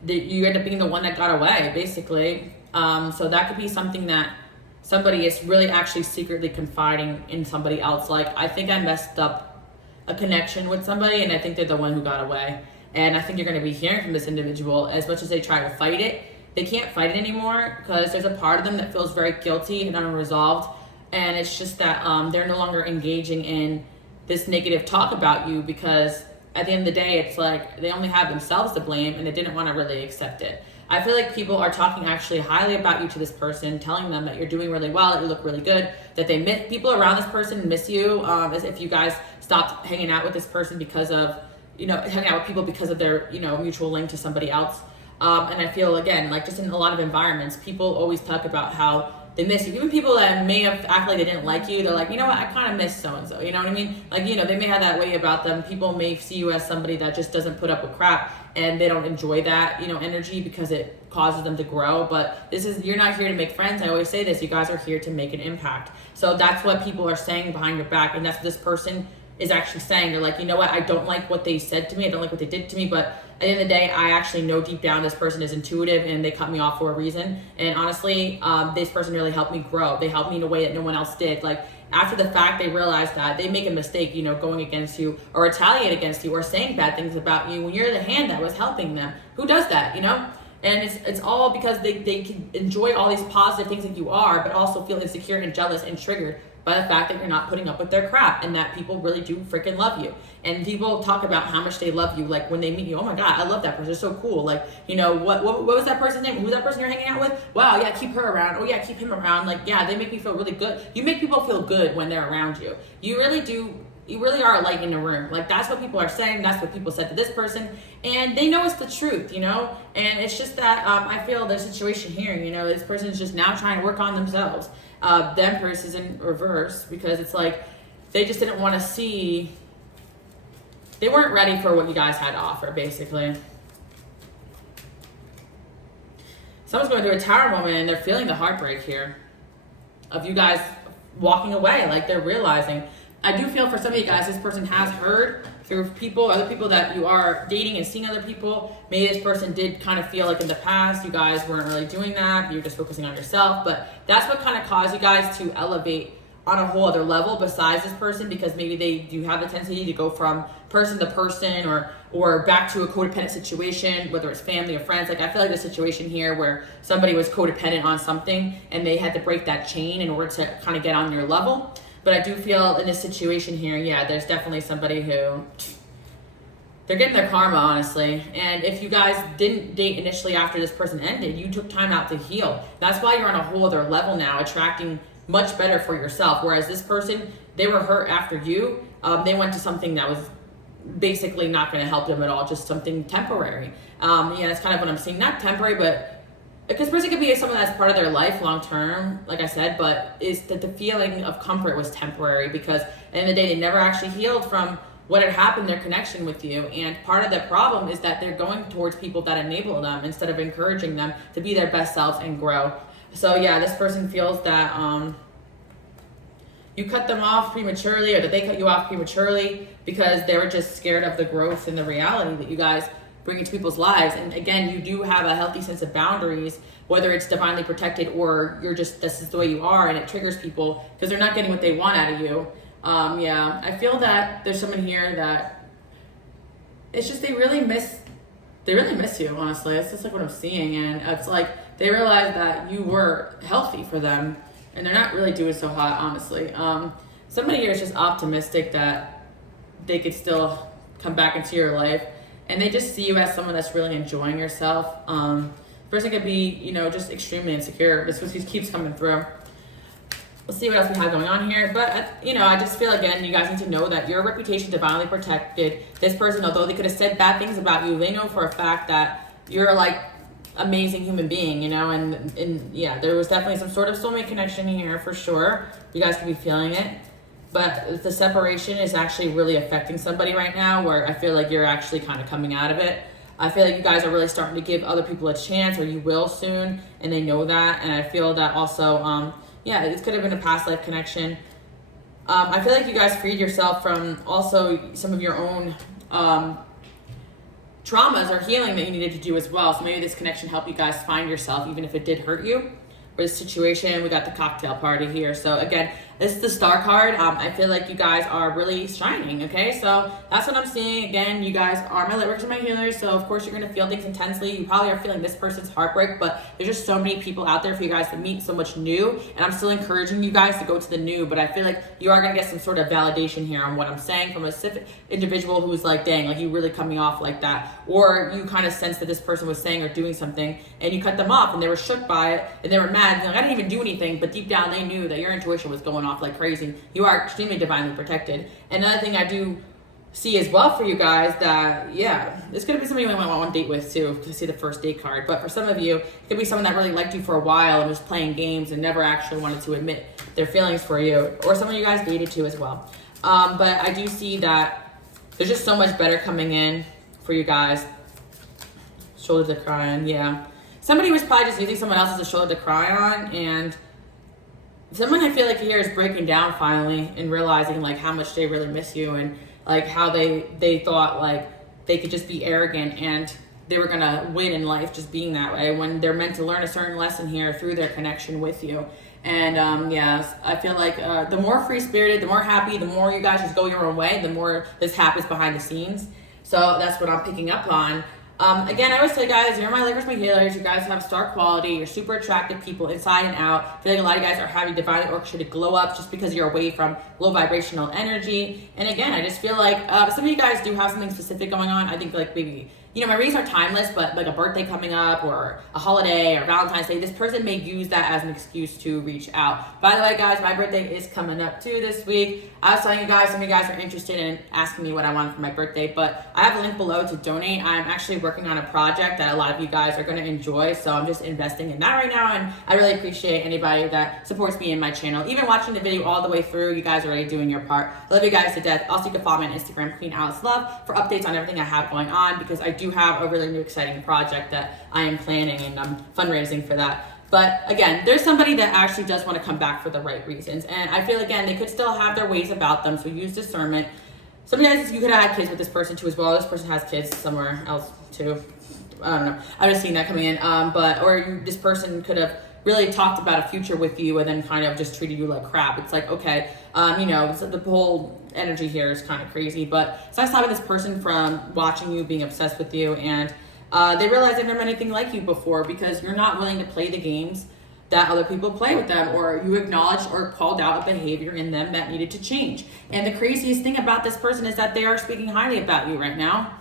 you end up being the one that got away, basically. So that could be something that somebody is really actually secretly confiding in somebody else. Like, I think I messed up a connection with somebody, and I think they're the one who got away. And I think you're going to be hearing from this individual. As much as they try to fight it, they can't fight it anymore, because there's a part of them that feels very guilty and unresolved. And it's just that they're no longer engaging in this negative talk about you, because at the end of the day, it's like they only have themselves to blame, and they didn't want to really accept it. I feel like people are talking actually highly about you to this person, telling them that you're doing really well, that you look really good, that they miss people around this person miss you, as if you guys stopped hanging out with this person because of, hanging out with people because of their, mutual link to somebody else. And I feel, again, like just in a lot of environments, people always talk about how they miss you. Even people that may have acted like they didn't like you, they're like, you know what, I kind of miss so-and-so, you know what I mean? Like, they may have that way about them. People may see you as somebody that just doesn't put up with crap, and they don't enjoy that, energy, because it causes them to grow. But you're not here to make friends. I always say this, you guys are here to make an impact. So that's what people are saying behind your back, and that's what this person is actually saying. They're like, you know what, I don't like what they said to me, I don't like what they did to me, but at the end of the day, I actually know deep down this person is intuitive, and they cut me off for a reason. And honestly, this person really helped me grow. They helped me in a way that no one else did. Like, after the fact, they realize that they make a mistake, going against you or retaliate against you or saying bad things about you when you're the hand that was helping them. Who does that, And it's all because they can enjoy all these positive things that you are, but also feel insecure and jealous and triggered by the fact that you're not putting up with their crap, and that people really do freaking love you. And people talk about how much they love you, like when they meet you, oh my God, I love that person, they're so cool. Like, what was that person's name? Who's that person you're hanging out with? Wow, yeah, keep her around. Oh yeah, keep him around. Like, yeah, they make me feel really good. You make people feel good when they're around you. You really do. You really are a light in the room. Like, that's what people are saying. That's what people said to this person. And they know it's the truth, And it's just that I feel the situation here, this person is just now trying to work on themselves. The Empress is in reverse, because it's like they just didn't want to see, they weren't ready for what you guys had to offer, basically. Someone's going to a Tower Woman, and they're feeling the heartbreak here of you guys walking away. Like, they're realizing. I do feel for some of you guys, this person has heard through other people that you are dating and seeing other people. Maybe this person did kind of feel like in the past you guys weren't really doing that. You're just focusing on yourself. But that's what kind of caused you guys to elevate on a whole other level besides this person, because maybe they do have the tendency to go from person to person or back to a codependent situation, whether it's family or friends. Like, I feel like the situation here where somebody was codependent on something and they had to break that chain in order to kind of get on your level. But I do feel in this situation here, yeah, there's definitely somebody who, they're getting their karma, honestly. And if you guys didn't date initially after this person ended, you took time out to heal. That's why you're on a whole other level now, attracting much better for yourself. Whereas this person, they were hurt after you. They went to something that was basically not going to help them at all, just something temporary. Yeah, that's kind of what I'm seeing. Not temporary, but because person could be someone that's part of their life long term, like I said, but is that the feeling of comfort was temporary, because at the end of the day, they never actually healed from what had happened, their connection with you. And part of the problem is that they're going towards people that enable them instead of encouraging them to be their best selves and grow. So yeah, this person feels that you cut them off prematurely, or that they cut you off prematurely because they were just scared of the growth and the reality that you guys bring into people's lives. And again, you do have a healthy sense of boundaries, whether it's divinely protected or you're just, this is the way you are, and it triggers people because they're not getting what they want out of you. Yeah, I feel that there's someone here that it's just they really miss you, honestly. It's just like what I'm seeing, and it's like they realize that you were healthy for them, and they're not really doing so hot, honestly. Somebody here is just optimistic that they could still come back into your life, and they just see you as someone that's really enjoying yourself. Person could be, you know, just extremely insecure. This keeps coming through. Let's see what else we have going on here. But, you know, I just feel, again, you guys need to know that your reputation is divinely protected. This person, although they could have said bad things about you, they know for a fact that you're, like, amazing human being, you know? And yeah, there was definitely some sort of soulmate connection here for sure. You guys could be feeling it. But the separation is actually really affecting somebody right now, where I feel like you're actually kind of coming out of it. I feel like you guys are really starting to give other people a chance, or you will soon, and they know that. And I feel that also, yeah, it could have been a past life connection. I feel like you guys freed yourself from also some of your own traumas or healing that you needed to do as well. So maybe this connection helped you guys find yourself, even if it did hurt you. For this situation, we got the cocktail party here. So again, this is the star card. I feel like you guys are really shining, okay? So that's what I'm seeing. Again, you guys are my lightworkers and my healers, so of course you're going to feel things intensely. You probably are feeling this person's heartbreak, but there's just so many people out there for you guys to meet, so much new, and I'm still encouraging you guys to go to the new, but I feel like you are going to get some sort of validation here on what I'm saying from a specific individual who's like, dang, like you really coming off like that, or you kind of sense that this person was saying or doing something, and you cut them off, and they were shook by it, and they were mad, and like, I didn't even do anything, but deep down they knew that your intuition was going off like crazy. You are extremely divinely protected. Another thing I do see as well for you guys that, yeah, this could be somebody you might want on date with too, to see the first date card. But for some of you, it could be someone that really liked you for a while and was playing games and never actually wanted to admit their feelings for you, or someone you guys dated too as well. But I do see that there's just so much better coming in for you guys. Shoulder to cry on, yeah. Somebody was probably just using someone else as a shoulder to cry on, and someone I feel like here is breaking down finally and realizing like how much they really miss you, and like how they thought like they could just be arrogant and they were gonna win in life just being that way, when they're meant to learn a certain lesson here through their connection with you. And yeah, I feel like the more free-spirited, the more happy, the more you guys just go your own way, the more this happens behind the scenes. So that's what I'm picking up on. Again, I always say, guys, you're my livers, my healers. You guys have star quality. You're super attractive people inside and out. I feel like a lot of you guys are having divinely orchestrated glow up just because you're away from low vibrational energy. And again, I just feel like some of you guys do have something specific going on. I think like maybe, you know, my readings are timeless, but like a birthday coming up or a holiday or Valentine's Day, this person may use that as an excuse to reach out. By the way, guys, my birthday is coming up too this week. I was telling you guys, some of you guys are interested in asking me what I want for my birthday, but I have a link below to donate. I'm actually working on a project that a lot of you guys are going to enjoy, so I'm just investing in that right now, and I really appreciate anybody that supports me in my channel. Even watching the video all the way through, you guys are already doing your part. I love you guys to death. Also, you can follow me on Instagram, Queen Alice Love, for updates on everything I have going on, because I do have a really new exciting project that I am planning, and I'm fundraising for that. But again, there's somebody that actually does want to come back for the right reasons, and I feel, again, they could still have their ways about them, so use discernment. Some of you guys, you could have had kids with this person too as well. This person has kids somewhere else too. I don't know. I've just seen that coming in. This person could have really talked about a future with you and then kind of just treated you like crap. It's like, okay, you know, so the whole energy here is kind of crazy. But so I saw this person from watching you, being obsessed with you, and they realized they've never met anything like you before, because you're not willing to play the games that other people play with them, or you acknowledged or called out a behavior in them that needed to change. And the craziest thing about this person is that they are speaking highly about you right now.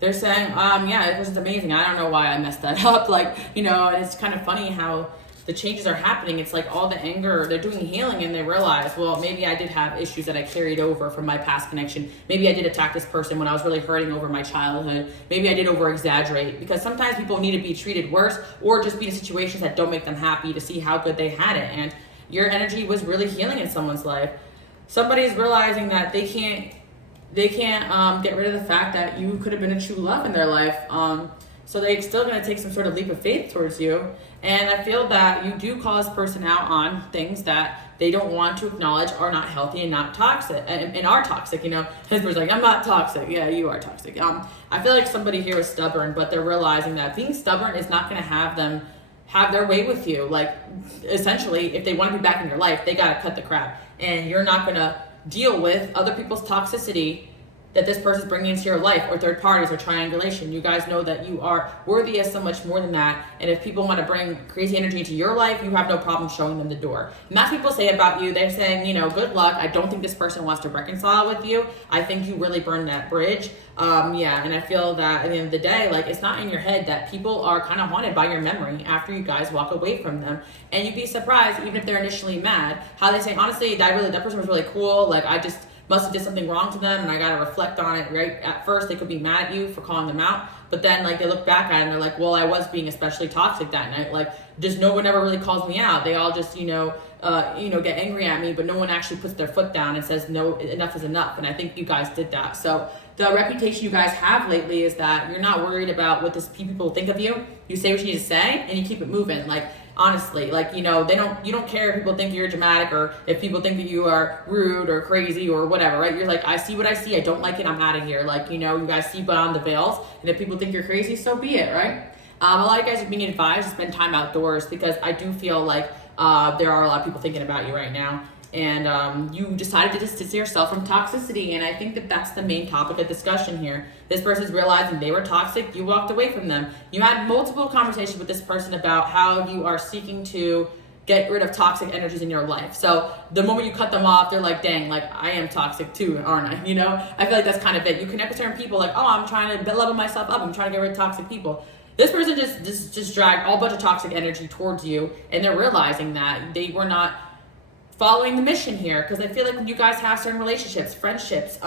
They're saying, yeah, this person's amazing. I don't know why I messed that up. Like, you know, and it's kind of funny how the changes are happening. It's like all the anger, they're doing healing, and they realize, well, maybe I did have issues that I carried over from my past connection. Maybe I did attack this person when I was really hurting over my childhood. Maybe I did over exaggerate, because sometimes people need to be treated worse or just be in situations that don't make them happy to see how good they had it. And your energy was really healing in someone's life. Somebody's realizing that they can't they can't get rid of the fact that you could have been a true love in their life. So they're still going to take some sort of leap of faith towards you. And I feel that you do call this person out on things that they don't want to acknowledge are not healthy and not toxic and are toxic. You know, his person's like, I'm not toxic. Yeah, you are toxic. I feel like somebody here is stubborn, but they're realizing that being stubborn is not going to have them have their way with you. Like, essentially, if they want to be back in your life, they got to cut the crap. And you're not going to deal with other people's toxicity that this person's bringing into your life, or third parties, or triangulation. You guys know that you are worthy of so much more than that. And if people want to bring crazy energy into your life, you have no problem showing them the door. And that's what people say about you. They're saying, you know, good luck. I don't think this person wants to reconcile with you. I think you really burned that bridge. Yeah, and I feel that at the end of the day, like, it's not in your head that people are kind of haunted by your memory after you guys walk away from them. And you'd be surprised, even if they're initially mad, how they say, honestly, that person was really cool. Like, I just must have did something wrong to them, and I gotta reflect on it, right? At first, they could be mad at you for calling them out, but then, like, they look back at it and they're like, well, I was being especially toxic that night. Like, just no one ever really calls me out. They all just, get angry at me, but no one actually puts their foot down and says, no, enough is enough. And I think you guys did that. So the reputation you guys have lately is that you're not worried about what people think of you. You say what you need to say, and you keep it moving. Like, honestly, like, you don't care if people think you're dramatic, or if people think that you are rude or crazy or whatever, right? You're like, I see what I see. I don't like it. I'm out of here. Like, you guys see beyond the veils. And if people think you're crazy, so be it, right? A lot of you guys are being advised to spend time outdoors, because I do feel like there are a lot of people thinking about you right now. And you decided to distance yourself from toxicity. And I think that that's the main topic of discussion here. This person's realizing they were toxic. You walked away from them. You had multiple conversations with this person about how you are seeking to get rid of toxic energies in your life. So the moment you cut them off, they're like, dang, like, I am toxic too, aren't I? I feel like that's kind of it. You connect with certain people like, oh, I'm trying to level myself up. I'm trying to get rid of toxic people. This person just dragged all bunch of toxic energy towards you, and they're realizing that they were not following the mission here, because I feel like when you guys have certain relationships, friendships,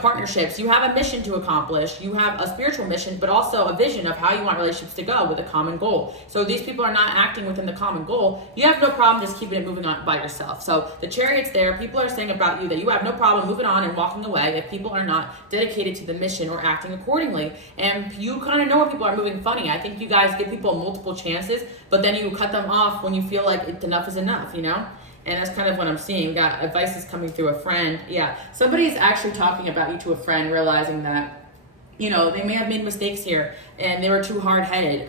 partnerships, you have a mission to accomplish. You have a spiritual mission, but also a vision of how you want relationships to go with a common goal. So these people are not acting within the common goal. You have no problem just keeping it moving on by yourself. So the Chariot's there. People are saying about you that you have no problem moving on and walking away if people are not dedicated to the mission or acting accordingly. And you kind of know when people are moving funny. I think you guys give people multiple chances, but then you cut them off when you feel like enough is enough, And that's kind of what I'm seeing. Got advice is coming through a friend. Yeah, somebody's actually talking about you to a friend, realizing that, they may have made mistakes here and they were too hard-headed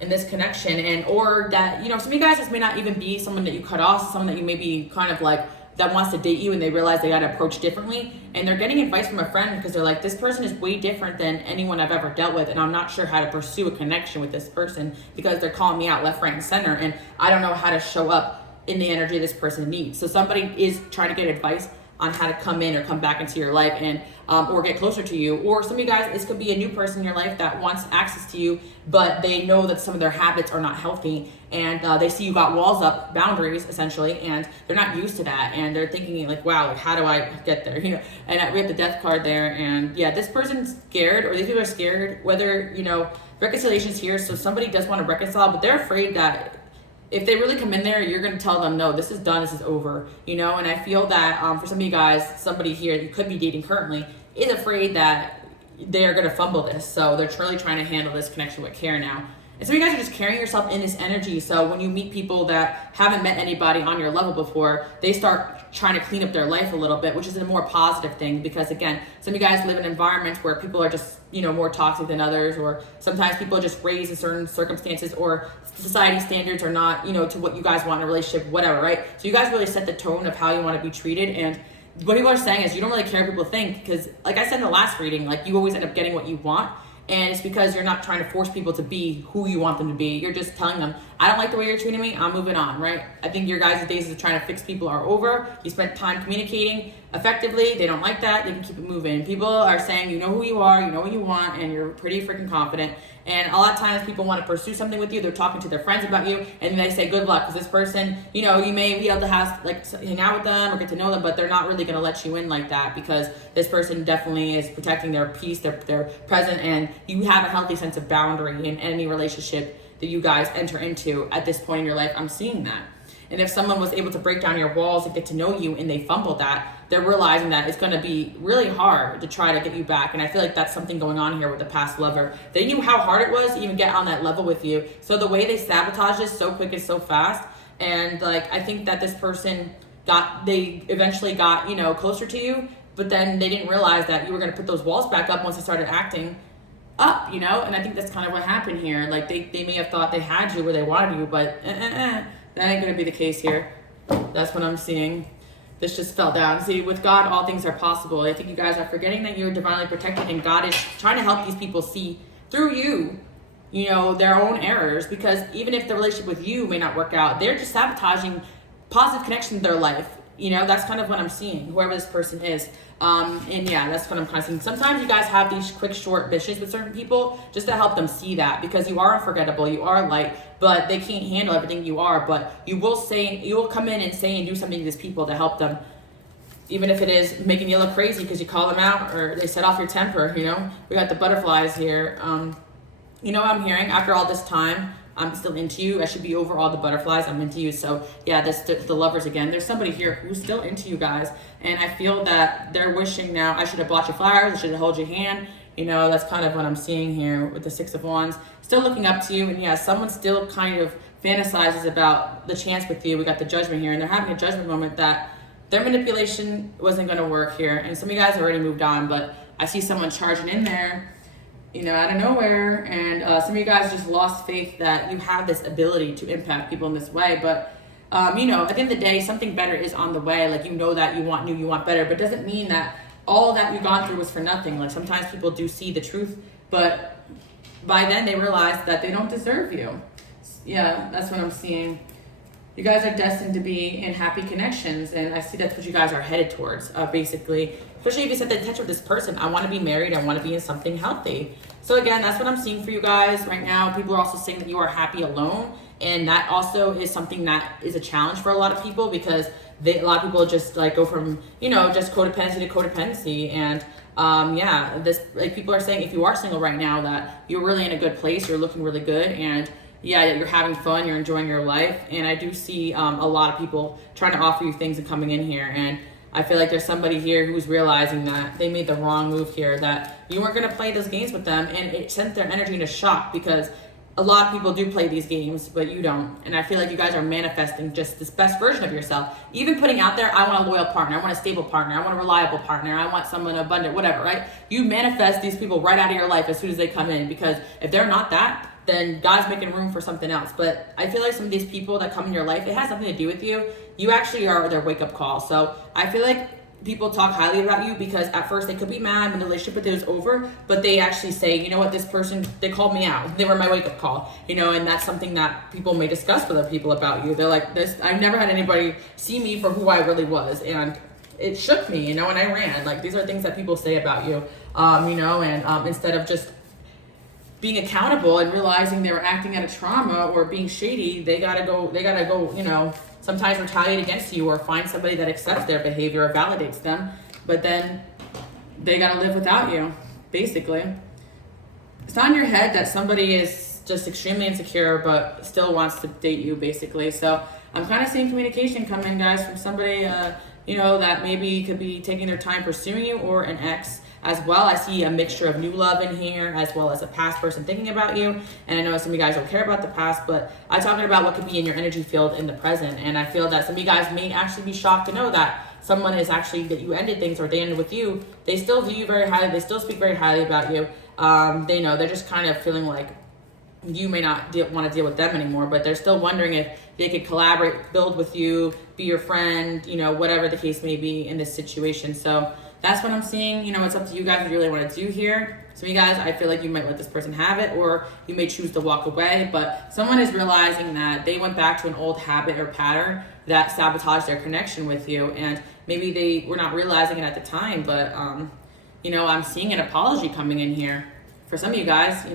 in this connection. And or that, some of you guys, this may not even be someone that you cut off, someone that you may be kind of like that wants to date you, and they realize they got to approach differently. And they're getting advice from a friend because they're like, this person is way different than anyone I've ever dealt with, and I'm not sure how to pursue a connection with this person because they're calling me out left, right, and center, and I don't know how to show up in the energy this person needs. So somebody is trying to get advice on how to come in or come back into your life and or get closer to you. Or some of you guys, this could be a new person in your life that wants access to you, but they know that some of their habits are not healthy, and they see you got walls up, boundaries essentially, and they're not used to that, and they're thinking like, wow, like, how do I get there? And we have the Death card there, and yeah, this person's scared, or these people are scared, whether reconciliation's here. So somebody does want to reconcile, but they're afraid that if they really come in there, you're going to tell them, no, this is done, this is over, And I feel that for some of you guys, somebody here you could be dating currently is afraid that they're going to fumble this. So they're really trying to handle this connection with care now. And some of you guys are just carrying yourself in this energy. So when you meet people that haven't met anybody on your level before, they start trying to clean up their life a little bit, which is a more positive thing, because again, some of you guys live in environments where people are just, more toxic than others, or sometimes people are just raised in certain circumstances, or society standards are not, to what you guys want in a relationship, whatever, right? So you guys really set the tone of how you want to be treated. And what people are saying is you don't really care what people think, because like I said in the last reading, like you always end up getting what you want. And it's because you're not trying to force people to be who you want them to be. You're just telling them, I don't like the way you're treating me, I'm moving on, right? I think your guys' days of trying to fix people are over. You spent time communicating effectively. They don't like that. They can keep it moving. People are saying, you know who you are, you know what you want, and you're pretty freaking confident. And a lot of times people want to pursue something with you. They're talking to their friends about you, and they say good luck, because this person, you may be able to have hang out with them or get to know them, but they're not really going to let you in like that, because this person definitely is protecting their peace, their present, and you have a healthy sense of boundary in any relationship that you guys enter into at this point in your life. I'm seeing that. And if someone was able to break down your walls and get to know you and they fumbled that, they're realizing that it's going to be really hard to try to get you back. And I feel like that's something going on here with the past lover. They knew how hard it was to even get on that level with you. So the way they sabotaged this so quick and so fast. And like, I think that this person they eventually got, closer to you, but then they didn't realize that you were going to put those walls back up once they started acting up, and I think that's kind of what happened here. Like they may have thought they had you where they wanted you, but that ain't going to be the case here. That's what I'm seeing. This just fell down. See, with God, all things are possible. I think you guys are forgetting that you're divinely protected, and God is trying to help these people see through you, their own errors, because even if the relationship with you may not work out, they're just sabotaging positive connection to their life. That's kind of what I'm seeing, whoever this person is. And yeah, that's what I'm kind of seeing. Sometimes you guys have these quick, short missions with certain people just to help them see that, because you are unforgettable, you are light, but they can't handle everything you are. But you will come in and say and do something to these people to help them, even if it is making you look crazy because you call them out or they set off your temper. We got the butterflies here. I'm hearing after all this time, I'm still into you. I should be over all the butterflies. I'm into you. So yeah, that's the lovers again. There's somebody here who's still into you guys. And I feel that they're wishing now, I should have bought you flowers. I should have held your hand. That's kind of what I'm seeing here with the Six of Wands. Still looking up to you. And yeah, someone still kind of fantasizes about the chance with you. We got the Judgment here. And they're having a judgment moment that their manipulation wasn't going to work here. And some of you guys already moved on. But I see someone charging in there, out of nowhere, and some of you guys just lost faith that you have this ability to impact people in this way. But at the end of the day, something better is on the way. Like, that you want new, you want better, but it doesn't mean that all that you've gone through was for nothing. Like, sometimes people do see the truth, but by then they realize that they don't deserve you. Yeah, that's what I'm seeing. You guys are destined to be in happy connections, and I see that's what you guys are headed towards, basically. Especially if you set the intention with this person. I want to be married. I want to be in something healthy. So again, that's what I'm seeing for you guys right now. People are also saying that you are happy alone, and that also is something that is a challenge for a lot of people, because a lot of people just like go from just codependency to codependency. And people are saying if you are single right now, that you're really in a good place. You're looking really good, and yeah, you're having fun, you're enjoying your life. And I do see a lot of people trying to offer you things and coming in here. And I feel like there's somebody here who's realizing that they made the wrong move here, that you weren't going to play those games with them. And it sent their energy into shock, because a lot of people do play these games, but you don't. And I feel like you guys are manifesting just this best version of yourself. Even putting out there, I want a loyal partner, I want a stable partner, I want a reliable partner, I want someone abundant, whatever, right? You manifest these people right out of your life as soon as they come in, because if they're not that, then God's making room for something else. But I feel like some of these people that come in your life, it has something to do with you. You actually are their wake-up call. So I feel like people talk highly about you because at first they could be mad when the relationship with you is over, but they actually say, you know what, this person, they called me out. They were my wake-up call, and that's something that people may discuss with other people about you. They're like, I've never had anybody see me for who I really was, and it shook me, and I ran. Like, these are things that people say about you, and instead of just being accountable and realizing they were acting out of trauma or being shady, they gotta go, sometimes retaliate against you or find somebody that accepts their behavior or validates them, but then they gotta live without you, basically. It's not in your head that somebody is just extremely insecure but still wants to date you, basically. So I'm kind of seeing communication come in, guys, from somebody, that maybe could be taking their time pursuing you, or an ex as well. I see a mixture of new love in here, as well as a past person thinking about you. And I know some of you guys don't care about the past, but I'm talking about what could be in your energy field in the present. And I feel that some of you guys may actually be shocked to know that someone is actually, that you ended things or they ended with you. They still view you very highly. They still speak very highly about you. They know, they're just kind of feeling like you may not want to deal with them anymore, but they're still wondering if they could collaborate, build with you, be your friend, whatever the case may be in this situation. So that's what I'm seeing. It's up to you guys what you really want to do here. Some of you guys, I feel like you might let this person have it, or you may choose to walk away. But someone is realizing that they went back to an old habit or pattern that sabotaged their connection with you. And maybe they were not realizing it at the time, but, I'm seeing an apology coming in here for some of you guys,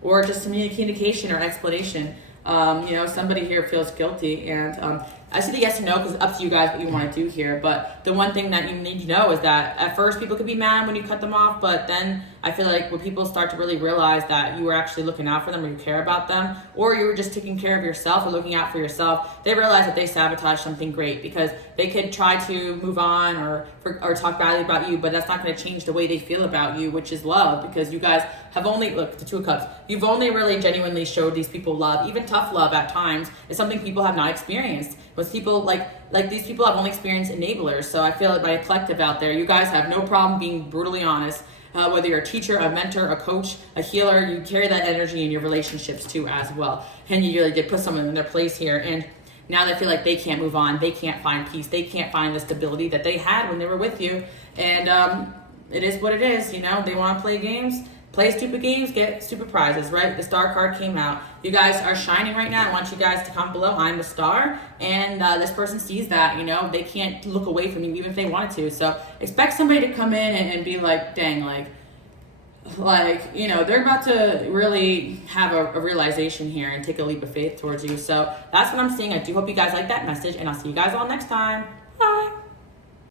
or just some communication or explanation. Somebody here feels guilty, and I see the yes and no because it's up to you guys what you want to do here. But the one thing that you need to know is that at first people could be mad when you cut them off, but then I feel like when people start to really realize that you were actually looking out for them, or you care about them, or you were just taking care of yourself or looking out for yourself, they realize that they sabotaged something great, because they could try to move on or talk badly about you, but that's not going to change the way they feel about you, which is love, because you guys have only, look, the Two of Cups, you've only really genuinely showed these people love. Even tough love at times is something people have not experienced. Most people, like these people have only experienced enablers. So I feel like by a collective out there, you guys have no problem being brutally honest. Whether you're a teacher, a mentor, a coach, a healer, you carry that energy in your relationships too as well. And you really did put someone in their place here. And now they feel like they can't move on. They can't find peace. They can't find the stability that they had when they were with you. And it is what it is. You know, they want to play games. Play stupid games, get stupid prizes, right? The star card came out. You guys are shining right now. I want you guys to comment below, I'm the star. And this person sees that, you know, they can't look away from you even if they wanted to. So expect somebody to come in and be like, dang, like, you know, they're about to really have a realization here and take a leap of faith towards you. So that's what I'm seeing. I do hope you guys like that message, and I'll see you guys all next time. Bye.